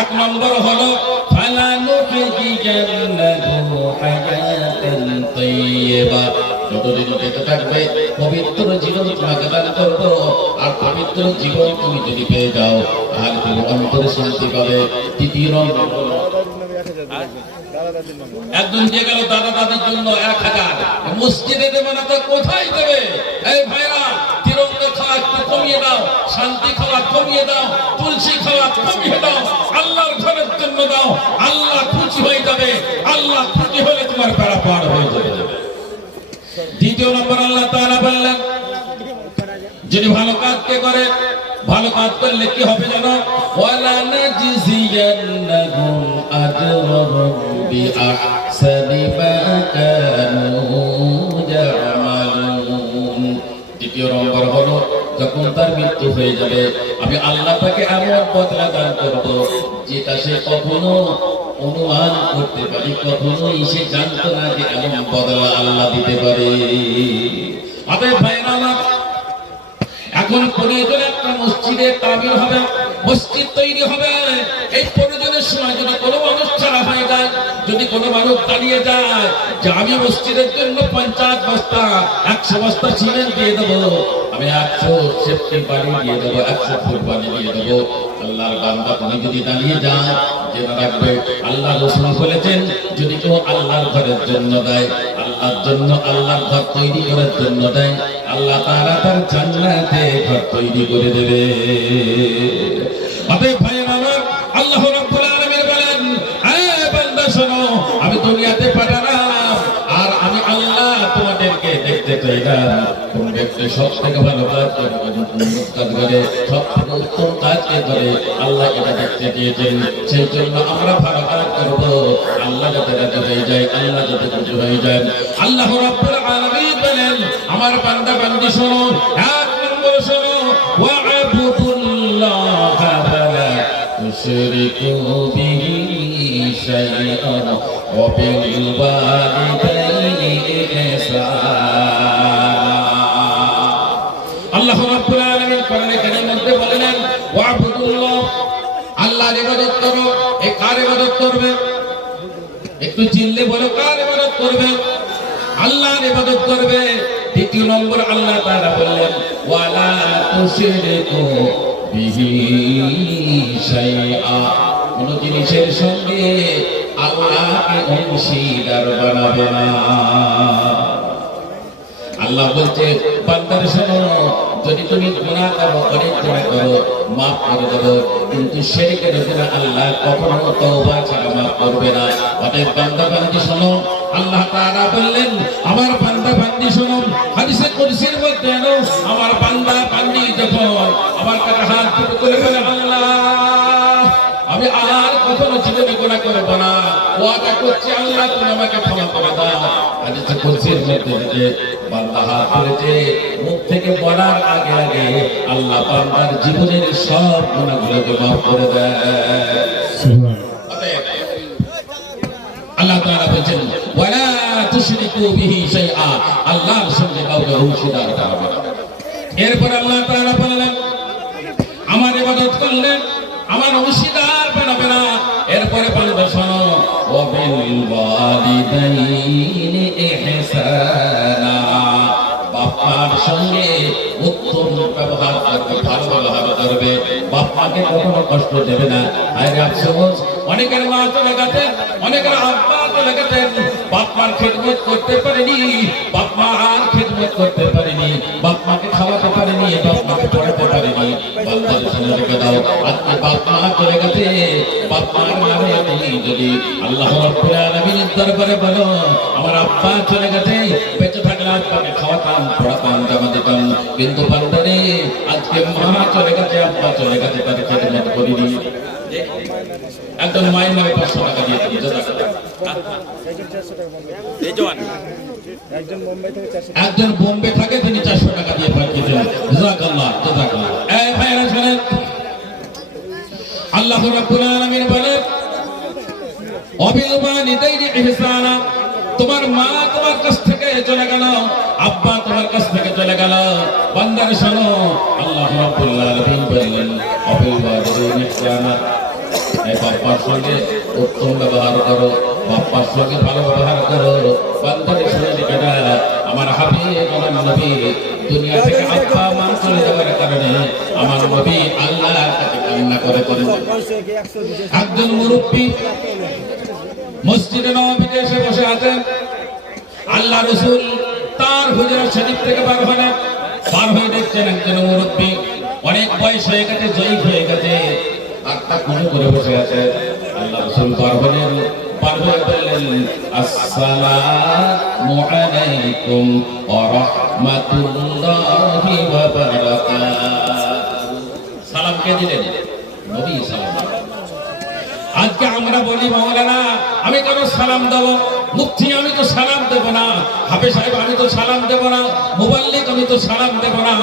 1 নম্বর হলো ফালানুহিয়ান্নাহু হায়াতান তাইয়্যিবা, যতদিন বেঁচে থাকবে পবিত্র জীবন তোমাকে দান করবো। আর পবিত্র জীবন তুমি যদি পেয়ে যাও তাহলে তুমি অন্তরে শান্তি পাবে। 2 নম্বর একজন দিয়ে গেল দাদা দাদির জন্য 1000, মসজিদে দেবে না তো কোথায় দেবে? এই ভাইরা, তিরঙ্গা খাওয়া একটু কমিয়ে দাও, শান্তি খাওয়া কমিয়ে দাও, তুলসী খাওয়া কমিয়ে দাও, আল্লাহর ঘরের জন্য দাও। আল্লাহ খুশি হয়ে যাবে, আল্লাহ খুশি হলে তোমার বেড়া পার হয়ে যাবে। 2 নম্বর আল্লাহ তাআলা বললেন যদি ভালো কাজ কে করে, ভালো কাজ করলে কি হবে জানো? ওয়ালা নাজিয়ান্নাহুম আজরাহুম বিআহসানি মা কানু ইয়ামালুন। 2 নম্বর হলো যখন তার মৃত্যু হয়ে যাবে আমি আল্লাহ তাকে এমন বদলা দান করব যেটা সে কখনো অনুমান করতে পারে, কখনোই সে জানতো না যে এমন বদলা আল্লাহ দিতে পারে। অতএব ভাইরা আমার, এখন প্রয়োজন একটা মসজিদের তাবির হবে, মসজিদ তৈরি হবে। এই প্রয়োজনের সময় যদি কোনো মানুষ ছাড়া হয়ে যায়, যদি কোনো মানুষ দাঁড়িয়ে যায় যে আমি মসজিদের জন্য 50 বস্তা 100 বস্তা সিমেন্ট দিয়ে দেবো, আমি 100 সেফটি বাড়ি দিয়ে দেবো, 100 ফুট বাড়ি দিয়ে দেবো, আল্লাহর বান্দা তুমি যদি দাঁড়িয়ে যান জেনে রাখবে আল্লাহ রাসূল বলেছেন যদি কেউ আল্লাহর ঘরের জন্য দেয়, আল্লাহর জন্য আল্লাহর ঘর তৈরি করার জন্য দেয়, আল্লাহ তাআলা তার জান্নাতে ঘর তৈরি করে দেবে। অতএব ভাইরা আমার, আল্লাহ রাব্বুল আলামিন বলেন এ বান্দা শোনো, আমি দুনিয়াতে পাঠালাম আর আমি আল্লাহ তোমাদেরকে দেখতে চাইলাম কোন ব্যক্তি সবথেকে ভালো কাজ করে, সবথেকে উত্তম কাজ করে, আল্লাহ এটা দেখতে দিয়েছেন। সেই জন্য আমরা ভালো কাজ করব, আল্লাহ যাতে রাজি হয়ে যায়, আল্লাহ যাতে খুশি হয়ে যায়। আল্লাহ রাব্বুল আলামিন বলেন আমার বান্দা বান্দি শোনো, 1 নম্বর শোনো, ওয়া'বুদুল্লাহা ফালা তুশরিকু বিহি শাইআন ওয়া বিল ওয়ালিদাইনি ইহসানা। আল্লাহ রাব্বুল আলামিন কোরআনে কারীমের মধ্যে বলেন ওয়া'বুদুল্লাহ, আল্লাহর ইবাদত করো। এই কার ইবাদত করবে? একটু চিল্লে বলো, কার ইবাদত করবে? আল্লাহর ইবাদত করবে। 2 নম্বর আল্লাহ তাআলা বললেন ওয়ালা তুশরিকু বিহি শাইআ, কোন জিনিসের সঙ্গে আল্লাহকে অংশীদার বানাবে না। আল্লাহ বলছে বান্দার শোনো, যদি তুমি গুনাহ করো, অনেক গুনাহ করো, মাফ করে দেবো, কিন্তু শিরকের গুনাহ আল্লাহ কখনো তওবা ছাড়া মাফ করবে না। অতএব বান্দা বান্দি শোনো, আল্লাহ তাআলা বললেন আমার বান্দা বান্দি শোনো, হাদিসে কুদসির মধ্যে আমার বান্দা বান্দি যখন আমার কাছে হাত তুলে বলে আল্লাহ আমি আর কখনো জীবনে গুনাহ করব না, ওয়াদা করছি আল্লাহ তুমি আমাকে ক্ষমা করে দাও। হাদিসে কুদসির মধ্যে বান্দা হাত তুলেছে, মুখ থেকে বলার আগে আগে আল্লাহ বান্দার জীবনের সব গুনাহগুলোকে মাফ করে দেয়। আল্লাহ তাআলা বলেন ওয়ালা তুশরিকু বিহি শাইআ, আল্লাহর সঙ্গে কাউকে অংশীদার করবে না। এরপর আল্লাহ তাআলা বললেন আমার ইবাদত করলে আমার অংশীদার বানাবে না। এরপরে বান্দা শোনো, ওয়া বিল ওয়ালিদাইনি ইহসানা, বাবার সঙ্গে উত্তম ব্যবহার করবে, ভালো ব্যবহার করবে, বাপমাকে কখনো কষ্ট দেবে না। আরে আফসোস, অনেকের মা চলে গেছেন, অনেকের আব্বা চলে গেছেন, বাপমার খেদমত করতে পারেনি, বাপমার খেদমত করতে পারেনি, বাপমাকে খাওয়াতে পারেনি, বাপমাকে পড়াতে পারেনি। বান্দার শুনে রেখে দাও, আজকে বাপমা চলে গেছে, বাপমার নামে তুমি যদি আল্লাহ রাব্বুল আলামিনের দরবারে বলো আমার আব্বা চলে গেছে, বেঁচে থাকলে আব্বাকে খাওয়াতাম, পড়াতাম, জামা দিতাম, কিন্তু বান্দারে আজকে মা চলে গেছে, আব্বা চলে গেছে, তাদের খেদমত করিনি। একজন মায়ের নামে 500 টাকা দিয়ে দিন একজন বোম্বে থাকে তিনি 400 টাকা দিয়ে পাঠিয়ে দেন জাযাকাল্লাহ জাযাকাল্লাহ এই ভাইরা শুনেন আল্লাহ রাব্বুল আলামিন বলেন ওয়াবিল ওয়ালিদাইনি ইহসানা তোমার মা তোমার কাছ থেকে চলে গেল আব্বা তোমার কাছ থেকে চলে গেল বান্দার শোনো আল্লাহ রাব্বুল আলামিন বলেন ওয়াবিল ওয়ালিদাইনি ইহসানা এই বাবার সঙ্গে উত্তম ব্যবহার করো বাবার সঙ্গে ভালো ব্যবহার করো বান্দার শুনে লিখেটা আমার হাবিব আমার নবী দুনিয়া থেকে আব্বা মা চলে যাওয়ার কারণে আমার নবী আল্লাহ তাকে কান্না করে করেন একজন মুরব্বী মসজিদে নববীতে এসে বসে আছেন আল্লাহ রাসূল তার হুজরা শরীফ থেকে বার হয়ে দেখছেন একজন মুরব্বী অনেক বয়স হয়ে গেছে জয়ীফ হয়ে গেছে আত্মা কুঁজো করে বসে আছে আল্লাহ রাসূল বার হয়ে বললেন আসসালামু আলাইকুম ওয়া রাহমাতুল্লাহি ওয়া বারাকাতুহু সালাম কে দিলেন নবী সালাম আজকে আমরা বলি মাওলানা আমি কেন সালাম দেব মুফতি আমি তো সালাম দেব না হাফেজ সাহেব আমি তো সালাম দেব না মুবাল্লিগ আমি তো সালাম দেব না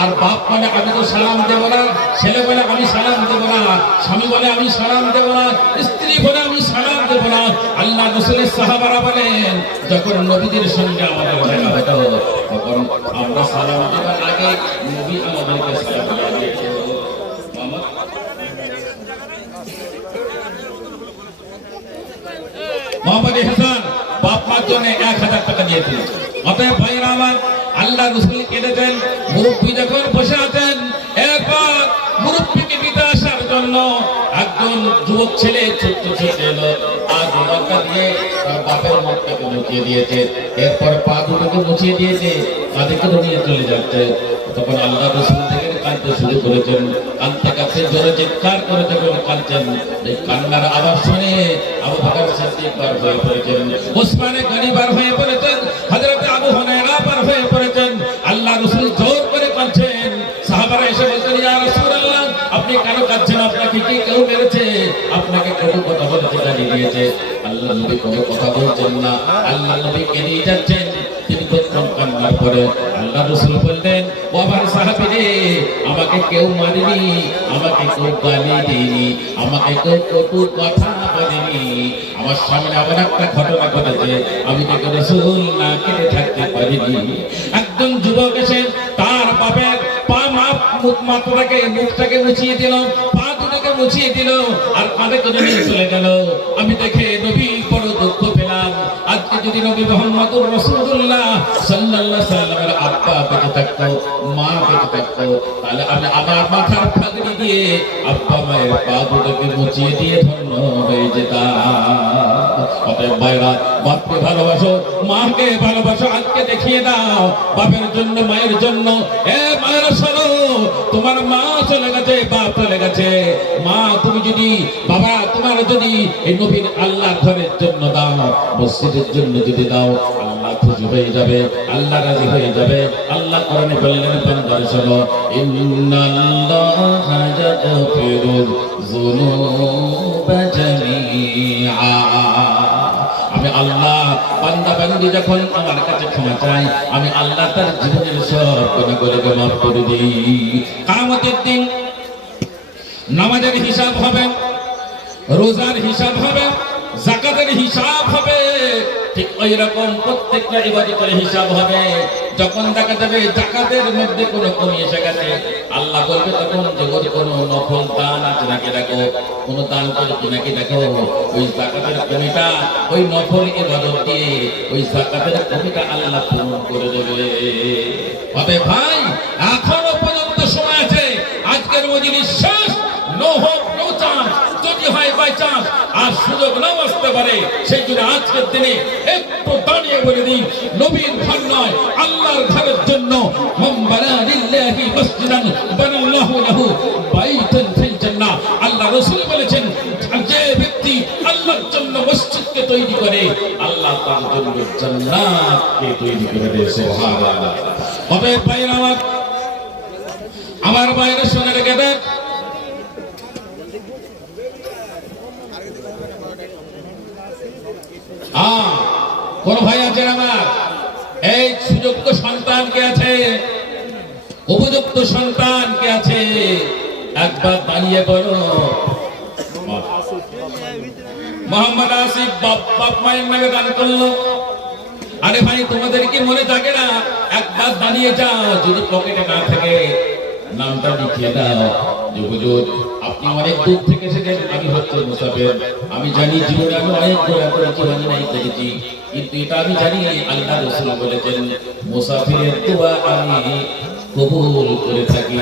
আর বাপ বলে আমি তো সালাম দেব না ছেলে বলে আমি সালাম দেব না স্বামী বলে আমি সালাম দেব না স্ত্রী বলে আমি সালাম দেব না আল্লাহ রাসূলের সাহাবারা বলেন যখন নবীদের সঙ্গে আমাদের দেখা হতো তখন আমরা সালাম দেওয়ার আগে নবী আমাদেরকে সালাম দিয়েছেন মোহাম্মদ ইহসান বাপ মার জন্য 1000 টাকা দিয়েছেন অতএব ভাইরা আমার আল্লাহ রাসূল কেঁদেছেন মুরব্বী যখন বসে আছেন এরপর মুরব্বীকে দিতে আসার জন্য একজন যুবক ছেলে ছোট্ট ছেলে এলো আর দরকার দিয়ে তার বাপের মুখটাকে মুছিয়ে দিয়েছে এরপর পা দুটোকে মুছিয়ে দিয়েছে তাদেরকে নিয়ে চলে যাচ্ছে তখন আল্লাহ রাসূল থেকে কাঁদতে শুরু করেছেন কাঁদতে কাঁদতে জোরে চিৎকার করে যখন কাঁদছেন এই কান্নার আওয়াজ শুনে আবু বকর সিদ্দিক বার হয়ে পড়েছেন ওসমানে গনি বার হয়ে পড়েছেন হযরত আবু হুরায়রা বার হয়ে পড়েছেন আল্লাহ রাসূল জোর করে কাঁদছেন সাহাবারা এসে বলতেন ইয়া রাসূলুল্লাহ আপনি কেন কাঁদছেন আপনাকে কি কেউ মেরেছে আপনাকে কেউ কথা বলতে গালি দিয়েছে আল্লাহ নবী কোনো কথা বলছেন না আল্লাহ নবী কেঁদে যাচ্ছেন তিনি প্রথম কান্নার পরে আল্লাহ রাসূল বললেন ও আমার সাহাবীরে আমাকে কেউ মারেনি আমাকে কেউ গালি দেয়নি আমাকে কেউ কটু কথা বলেনি আমার সামনে আবার একটা ঘটনা ঘটেছে আমি তাকে রাসূল না কেঁদে থাকতে পারিনি একজন যুবক এসে তার বাপের পা মুখটাকে মুছিয়ে দিল পা দুটোকে মুছিয়ে দিল আর কাঁধে করে নিয়ে চলে গেল আমি দেখে নবী বড় দুঃখ পেলাম আজকে যদি নবী মুহাম্মদুর রাসূলুল্লাহ সাল্লাল্লাহু আলাইহি ওয়াসাল্লামের আব্বা বেঁচে থাকতো মা বেঁচে থাকতো তাহলে আমি আমার মাথার পাগড়ি দিয়ে আব্বা মায়ের পা দুটোকে মুছিয়ে দিয়ে ধন্য হয়ে যেতাম অতএব ভাইরা বাপকে ভালোবাসো মাকে ভালোবাসো আজকে দেখিয়ে দাও বাপের জন্য মায়ের জন্য এ মায়ের শোনো তোমার মা চলে গেছে বাপ চলে গেছে মা তুমি যদি বাবা তোমার যদি এই নবীর আল্লাহর ঘরের জন্য দাও মসজিদের জন্য যদি দাও আল্লাহ খুশি হয়ে যাবে আল্লাহ রাজি হয়ে যাবে আল্লাহ কোরআনে বললেন বান্দার শোনো ইন্নাল্লাহা ইয়াগফিরুয যুনুবা জামিআ আমি আল্লাহ বান্দা বান্দি যখন আমার কাছে ক্ষমা চায় আমি আল্লাহ তার জীবনের সব গুনাহগুলোকে মাফ করে দিই কিয়ামতের দিন নামাজের হিসাব হবে রোজার হিসাব হবে যাকাতের হিসাব হবে ঠিক ওই রকম প্রত্যেকটা ইবাদতের হিসাব হবে যখন দেখা যাবে যাকাতের মধ্যে কোনো কমি এসে গেছে আল্লাহ বলবে তখন যে ওর কোনো নফল দান আছে নাকি দেখো কোনো দান করে নাকি দেখো ওই যাকাতের কমিটা ওই নফল ইবাদত দিয়ে ওই যাকাতের কমিটা আল্লাহ পূরণ করে দেবে তবে ভাই এখনো পর্যন্ত সময় আছে আজকের মজলিস শেষ নো হোপ নো চান্স যদি হয় বাই চান্স আর সুযোগ নাও আসতে পারে সেই জন্য আজকের দিনে একটু দাঁড়িয়ে বলে দিই নবীর ঘর নয় আল্লাহর ঘরের জন্য মাম্বারা লিল্লাহি মসজিদান বানাল্লাহু লাহু বাইতান ফিল জান্নাহ আল্লাহ রাসূল বলেছেন যে ব্যক্তি আল্লাহর জন্য মসজিদকে তৈরি করে আল্লাহ তার জন্য জান্নাতকে তৈরি করে দেয় সুবহানাল্লাহ তবে ভাইরা আমার ভাইরা শুনে রেখে দেন হ্যাঁ, কোন ভাই আছেন আমার এই সুযোগ্য সন্তান কে আছে, উপযুক্ত সন্তান কে আছে, একবার দাঁড়িয়ে বলো। মোহাম্মদ আসিফ বাপ মায়ের নামে দান করলো। আরে ভাই, তোমাদের কি মনে থাকে না? একবার দাঁড়িয়ে যাও, যদি পকেটে না থাকে নামটা লিখিয়ে দাও। যে হুজুর, আপনি অনেক দূর থেকে এসেছেন, আমি হচ্ছে মুসাফির। আমি জানি জীবনে আমি অনেক ঘোরা করেছি, আমি নাই দেখেছি, কিন্তু এটা আমি জানি আল্লাহ রাসূল বলেছেন মুসাফিরের দোয়া আমি কবুল করে থাকি।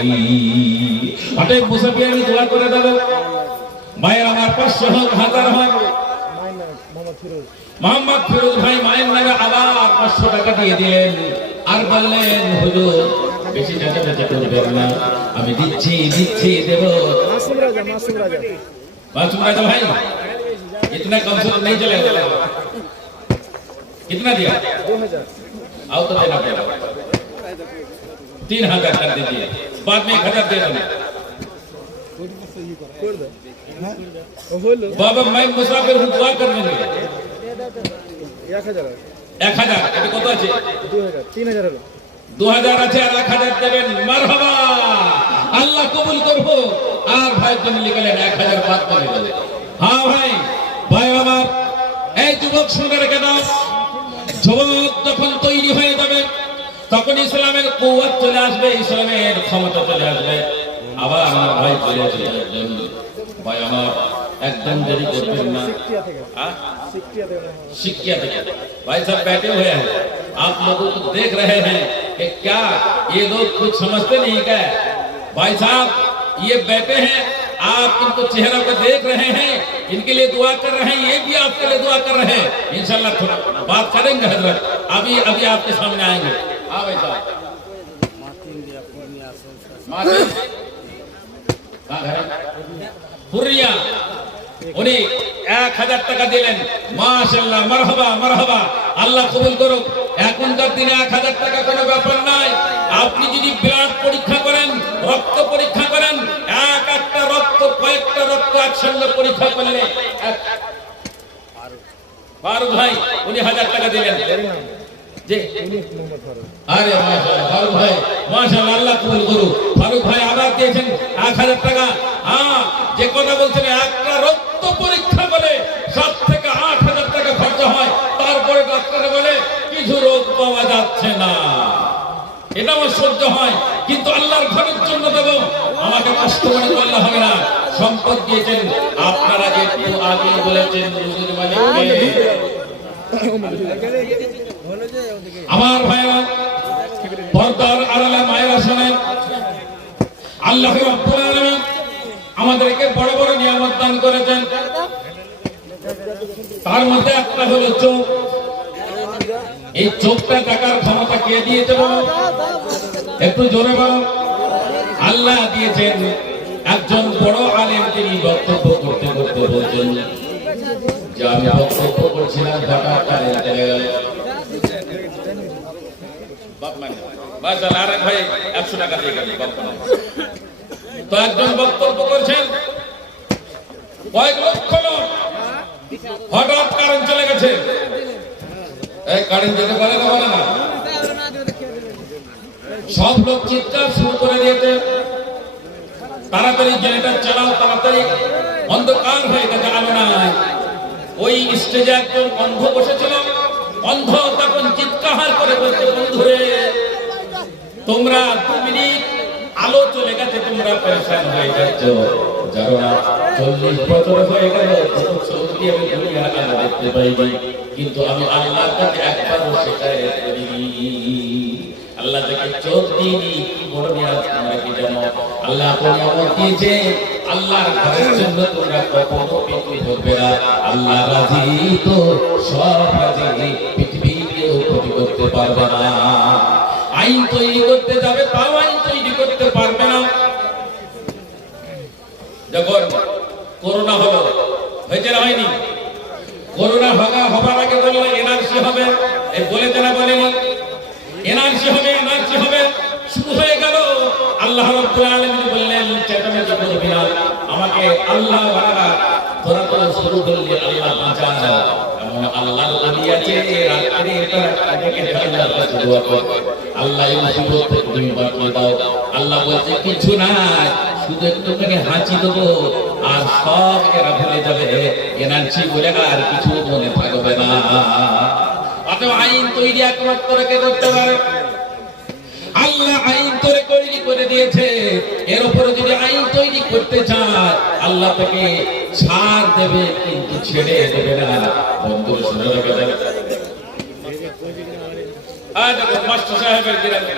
অতএব মুসাফির আমি দোয়া করে দেব। ভাইয়ের আমার 500 হোক, 1000 হোক, মোহাম্মদ ফিরোজ ভাই মায়ের নামে আবার 500 টাকা দিয়ে দিলেন, আর বললেন হুজুর বেশি টাকা করবেন না, আমি দিচ্ছি দেব। मासूम राजा भाई, इतना कम से कम नहीं चलेगा। कितना दिया? 2000। आओ तो देना पड़ेगा। 3000 कर दीजिए, बाद में 1000 दे देना। बाबा मैं मुसाफिर हूँ, दुआ कर लेंगे। 1000 এটা কত আছে? 2000 হলো। 2000 আছে আর 1000 দেবেন। মারহাবা, আল্লাহ কবুল করব। আর ভাই তুমি লিখলেন 1000 বাদ করে দিলেন। হ্যাঁ ভাই, ভাই আমার এই যুবক শুনে রেখে দাও, যুবক যখন তৈরি হয়ে যাবে তখন ইসলামের কুওয়াত চলে আসবে, ইসলামের ক্ষমতা চলে আসবে। আবার আমার ভাই চলে আসবে। ভাই আমার एकदम देरी करते ना। सिक्किया थे भाई साहब बैठे हुए हैं, आप लोगों को देख रहे हैं कि क्या ये लोग कुछ समझते नहीं क्या? भाई साहब ये बैठे हैं, आप इनको चेहरा को देख रहे हैं, इनके लिए दुआ कर रहे हैं, ये भी आपके लिए दुआ कर रहे हैं। इंशाल्लाह थोड़ा बात करेंगे हजरत, अभी आपके सामने आएंगे। हाँ भाई साहब, পুরিয়া উনি 1000 টাকা দিলেন। মাশাআল্লাহ, মারহাবা মারহাবা, আল্লাহ কবুল করুক। এখনকার দিনে 1000 টাকা কোনো ব্যাপার নাই। আপনি যদি ব্লাড পরীক্ষা করেন, রক্ত পরীক্ষা করেন, একটা রক্ত কয়েকটা রক্ত একসঙ্গে পরীক্ষা করলে ফারুক ভাই উনি 1000 টাকা দিলেন। জি আরে মাশাআল্লাহ, ফারুক ভাই মাশাআল্লাহ, আল্লাহ কবুল করুক। ফারুক ভাই আবার দিয়েছেন 1000 টাকা। হ্যাঁ, যে কথা বলছেন, একটা রক্ত পরীক্ষা করে 7 থেকে 8000 টাকা খরচা হয়, তারপরে ডাক্তার বলে কিছু রোগ পাওয়া যাচ্ছে না। এটা আমার সহ্য হয়, কিন্তু আল্লাহর ঘরের জন্য দেব, আমাকে কষ্ট করে বললে হবে না। সম্পদ দিয়েছেন আপনারা, যে একটু আগে বলেছেন রুজির মালিককে। আমার ভাইরা, পর্দার আড়ালে মায়েরা শোনেন, আল্লাহ রাব্বুল আলামিন আমাদেরকে বড় বড় নিয়ামত দান করেছেন। তার মধ্যে একটা হলো চোখ। এই চোখটা দেখার ক্ষমতা কে দিয়েছে বলো? একটু জোরে বলো। আল্লাহ দিয়েছেন। একজন বড় আলেম তিনি বক্তব্য করতে করতে বলছেন যে আমি বক্তব্য করছিলাম, হঠাৎ কারেন্ট চলে গেল। আরেক ভাই 100 টাকা দিয়ে গেল। তো একজন বক্তব্য করছেন, কয়েক লক্ষ লোক, হঠাৎ কারেন্ট চলে গেছে। এই কারেন্ট যেতে পারে না, বলে না, সব লোক চিৎকার শুরু করে দিয়েছে, তাড়াতাড়ি জেনারেটর চালাও, তাড়াতাড়ি, অন্ধকার হয়ে গেছে, আলো নাই। ওই স্টেজে একজন অন্ধ বসেছিল, অন্ধ তখন চিৎকার করে বলছে, বন্ধুরে তোমরা 2 মিনিট, আলো চলে গেছে, তোমরা পরেশান হয়ে যাচ্ছ। জানো না 40 বছর হয়ে গেল সত্যি আমি দুনিয়ার আলো দেখতে পাইনি, কিন্তু আমি আল্লাহর কাছে একবারও শিকায়ত করিনি। আল্লাহ থেকে চোখ দিইনি, কি বড় নিয়ামত তোমরা কি জানো? আল্লাহ তো নিয়ামত দিয়েছে, আল্লাহর ঘরের জন্য তোমরা কখনো পিছু হটবে না। আল্লাহ রাজি তো সব রাজি, পৃথিবীকেও ক্ষতি করতে পারবে না। আইন তৈরি করতে যাবে, তাও আইন তৈরি করতে পারবে না। যখন করোনা হলো, হয়েছে না হয়নি? করোনা হবার আগে বললো এনআরসি হবে, বলেছে না বলেনি? এনআরসি হবে, এনআরসি হবে, শুরু হয়ে গেল। আল্লাহ রাব্বুল আলামিন বললেন, চেতনা করবি না, আমাকে আমাকে আল্লাহ বাড়া তোরা তো শুরু করলি আল্লাহ বাঁচাও এমন আল্লাহর ওলি আছে রাত্রে আল্লাহর কাছে দোয়া কর আল্লাহ এই মুসিবত থেকে তুমি বাঁচিয়ে দাও আল্লাহ বলছে কিছু নাই শুধু একটুখানি হাঁচি দেবো আর সব এরা ভুলে যাবে এনার্জি বলে আর কিছু মনে থাকবে না অতএব আইন তৈরি একমাত্র কে করতে পারে আল্লাহ আইন তৈরি করে দিয়েছে এর উপরে যদি আইন তৈরি করতে চায় আল্লাহ তাকে ছাড় দেবে কিন্তু ছেড়ে দেবে না বন্ধু শুনে রাখবেন আজ মাস্টার সাহেবের গ্রামে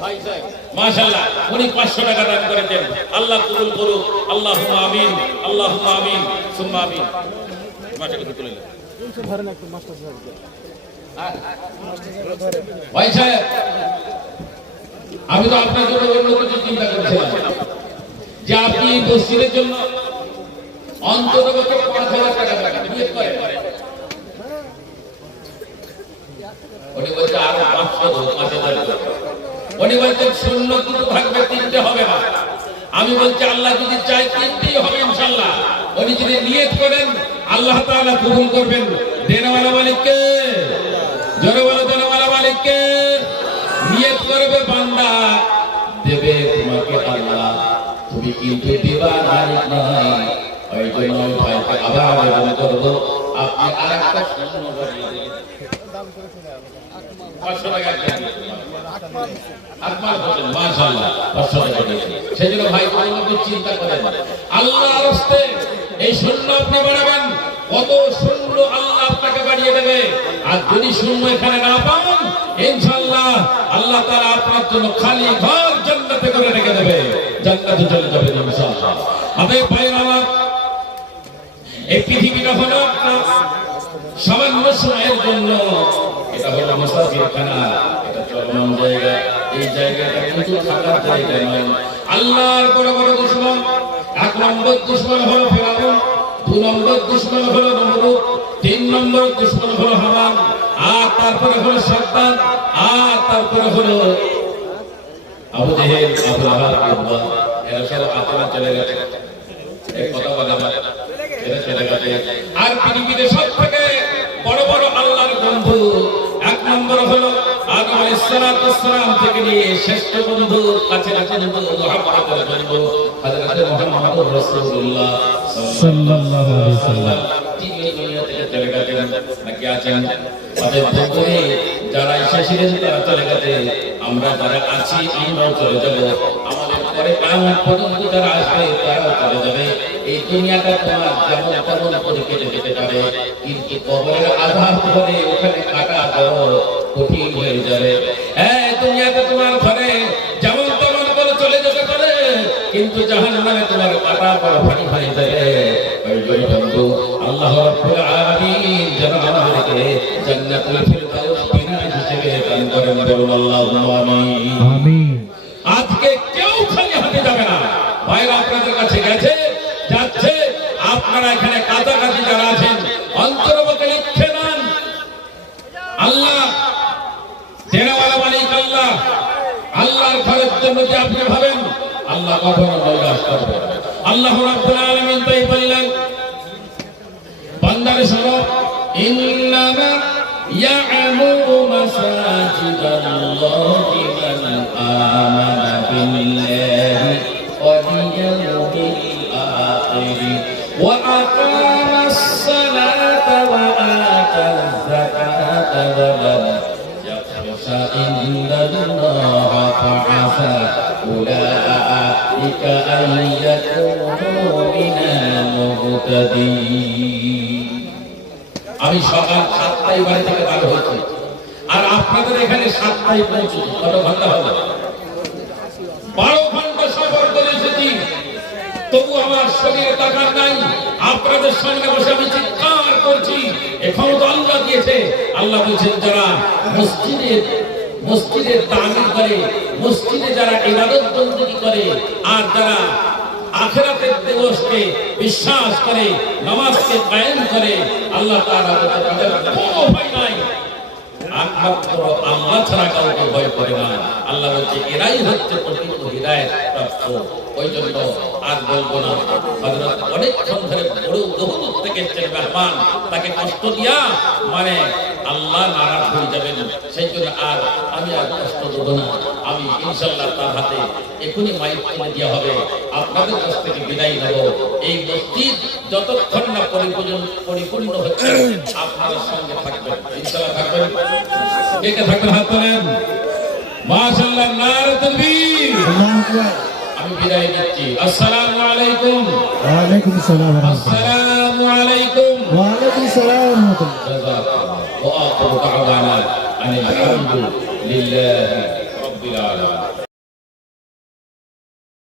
ভাই সাহেব মাশাআল্লাহ উনি 500 টাকা দান করেছেন আল্লাহ কবুল করুক আল্লাহুম্মা আমিন আল্লাহুম্মা আমিন সুম্মা আমিন মাশাআল্লাহ তুলে নেন ধরেন একটু মাস্টার সাহেব ভাই সাহেব আমি তো আপনার জন্য অন্য কিছু চিন্তা করছিলাম যে আপনি মসজিদের জন্য অন্ততপক্ষে 5,000 টাকা নিয়োগ করেন উনি বলছে আরো 5,000 উনি বলছেন শূন্য দুটো থাকবে তিনটে হবে না আমি বলছি আল্লাহ যদি চাই তিনটেই হবে ইনশাআল্লাহ উনি যদি নিয়ত করেন আল্লাহ তাআলা কবুল করবেন দেনওয়ালা মালিককে জোরে বলো দেনওয়ালা মালিককে নিয়ত করবে বান্দা দেবে তোমাকে আল্লাহ তুমি কিন্তু দিবা মালিক নয় ওই জন্য ভাইকে আবার আবেদন করবো আপনি আরেকটা শূন্য বাড়িয়ে দিন 500 টাকা আকমাল বলেন মাশাআল্লাহ 500 টাকা দিয়েছেন সেজন্য ভাই কোনো চিন্তা করেন আল্লাহর রাস্তে এই শূন্য আপনি বাড়াবেন কত শূন্য আল্লাহ আপনাকে বাড়িয়ে দেবে আর যদি শূন্য এখানে না পান ইনশাআল্লাহ আল্লাহ তাআলা আপনার জন্য খালি ঘর জান্নাতে করে রেখে দেবে জান্নাতে চলে যাবেন ইনশাআল্লাহ আমি ভাইরা আমার এই পৃথিবীটা হলো আপনার সামান্য সময়ের জন্য এটা হলো মুসাফিরখানা এটা চলমান জায়গা এই জায়গাটা কিন্তু থাকার জায়গা নয় আল্লাহর বড় বড় দুশমন এক নম্বর দুশমন হলো ফিরাউন দুই নম্বর দুশমন হলো নমরুদ তিন নম্বর দুশমন হলো হামান আর তারপরে হলো সাদ্দাত আর তারপরে হলো আবু জেহেল আবু লাহাব আবু এরা সব আত্মা চলে গেছে এই কথা বলা হয় এরা চলে গেছে আর পৃথিবীতে সবথেকে বড় বড় আল্লাহর বন্ধু এক নম্বর হলো আদম আলাইহিস সালাম থেকে নিয়ে শ্রেষ্ঠ বন্ধু কাছে বন্ধু মুহাম্মদের বন্ধু হযরত মুহাম্মদুর রাসূলুল্লাহ সাল্লাল্লাহু আলাইহি ওয়াসাল্লাম তিনি দুনিয়া থেকে চলে গেছেন নাকি আছেন তাদের ভেতরে যারা এসেছিলেন তারা চলে গেছে আমরা যারা আছি আমরাও চলে যাব আমাদের পরে কিয়ামত পর্যন্ত যারা আসবে তারাও চলে যাবে এই দুনিয়াটা তোমার যেমন তেমন করে কেটে যেতে পারে কিন্তু কবরের আযাব হবে ওখানে কাটা বড় কঠিন হয়ে যাবে এই দুনিয়াতে তোমার ঘরে যেমন তেমন করে চলে যেতে পারে কিন্তু জাহান্নামে তোমার কাটা বড় ভারী হয়ে যাবে ওই বন্ধু আল্লাহ রাব্বুল আলামিন যেন আমাদেরকে জান্নাতুল ফিরদাউস বিনা হিসেবে দান করেন বলুন আল্লাহুম্মা আমিন আমিন আজকে কেউ খালি হাতে যাবে না ভাইরা আপনাদের কাছে গেছে যাচ্ছে আপনারা এখানে কাছাকাছি যারা আছেন অন্তরবকে লিখে নেন আল্লাহ দেনওয়ালা মালিক আল্লাহ আল্লাহর ঘরের জন্য যে আপনি ভাবেন আল্লাহ কখনো নৈরাশ করবে আল্লাহ রাব্বুল আলামিন তাই বললেন বান্দারে শোনো ইন্নামা ইয়া'মুরু মাসাজিদাল্লাহি মান আমানা বিল্লাহি ওয়াল ইয়াউমিল আখির ওয়া আকামাস সালাতা ওয়া আতাজ যাকাতা ওয়া lam yakhsha illallaha fa'asa ulaika an yakunu minal মুহতাদিন আমি সকাল 7টায় বাড়ি থেকে বার হয়েছি আর আপনাদের এখানে 7টায় পৌঁছেছি কত ঘন্টা হবে 12 ঘন্টা সফর করে এসেছি তবু আমার শরীরে টাকা নাই আপনাদের সঙ্গে বসে আমি চিৎকার করছি এখন তো আল্লাহ দিয়েছে আল্লাহ বলেছেন যারা মসজিদের তামির করে মসজিদে যারা ইবাদত বন্দেগী করে আর যারা আখিরাতের দিবসকে বিশ্বাস করে নামাজকে কায়েম করে আল্লাহ তাআলা কোনো ভয় নাই একমাত্র আল্লাহ ছাড়া কাউকে ভয় করে না। আল্লাহ বলছে এরাই হচ্ছে প্রকৃত হিদায়াত প্রাপ্ত। ওই জন্য আর বলবো না, হযরত অনেকক্ষণ ধরে বড় দূর থেকে এসেছেন মেহমান, তাকে কষ্ট দিয়া মানে আল্লাহ নারাজ হয়ে যাবেন। সেই জন্য আর আমি আর কষ্ট দেব না। আমি ইনশাআল্লাহ তার হাতে এখনই মাইক তুলে দেওয়া হবে, আপনাদের কাছ থেকে বিদায় নেব। এই মসজিদ যতক্ষণ না পরিপূর্ণ হচ্ছে আপনাদের সঙ্গে থাকবেন, ইনশাআল্লাহ থাকবেন। কে কে থাকবেন হাত তোলেন। মাশাআল্লাহ, নারে তাকবীর। আমি বিদায় নিচ্ছি। আসসালামু আলাইকুম। ওয়ালাইকুম আসসালাম। আসসালামু আলাইকুম। ওয়ালাইকুম আসসালাম। وآخر دعوانا أن الحمد لله رب العالمين.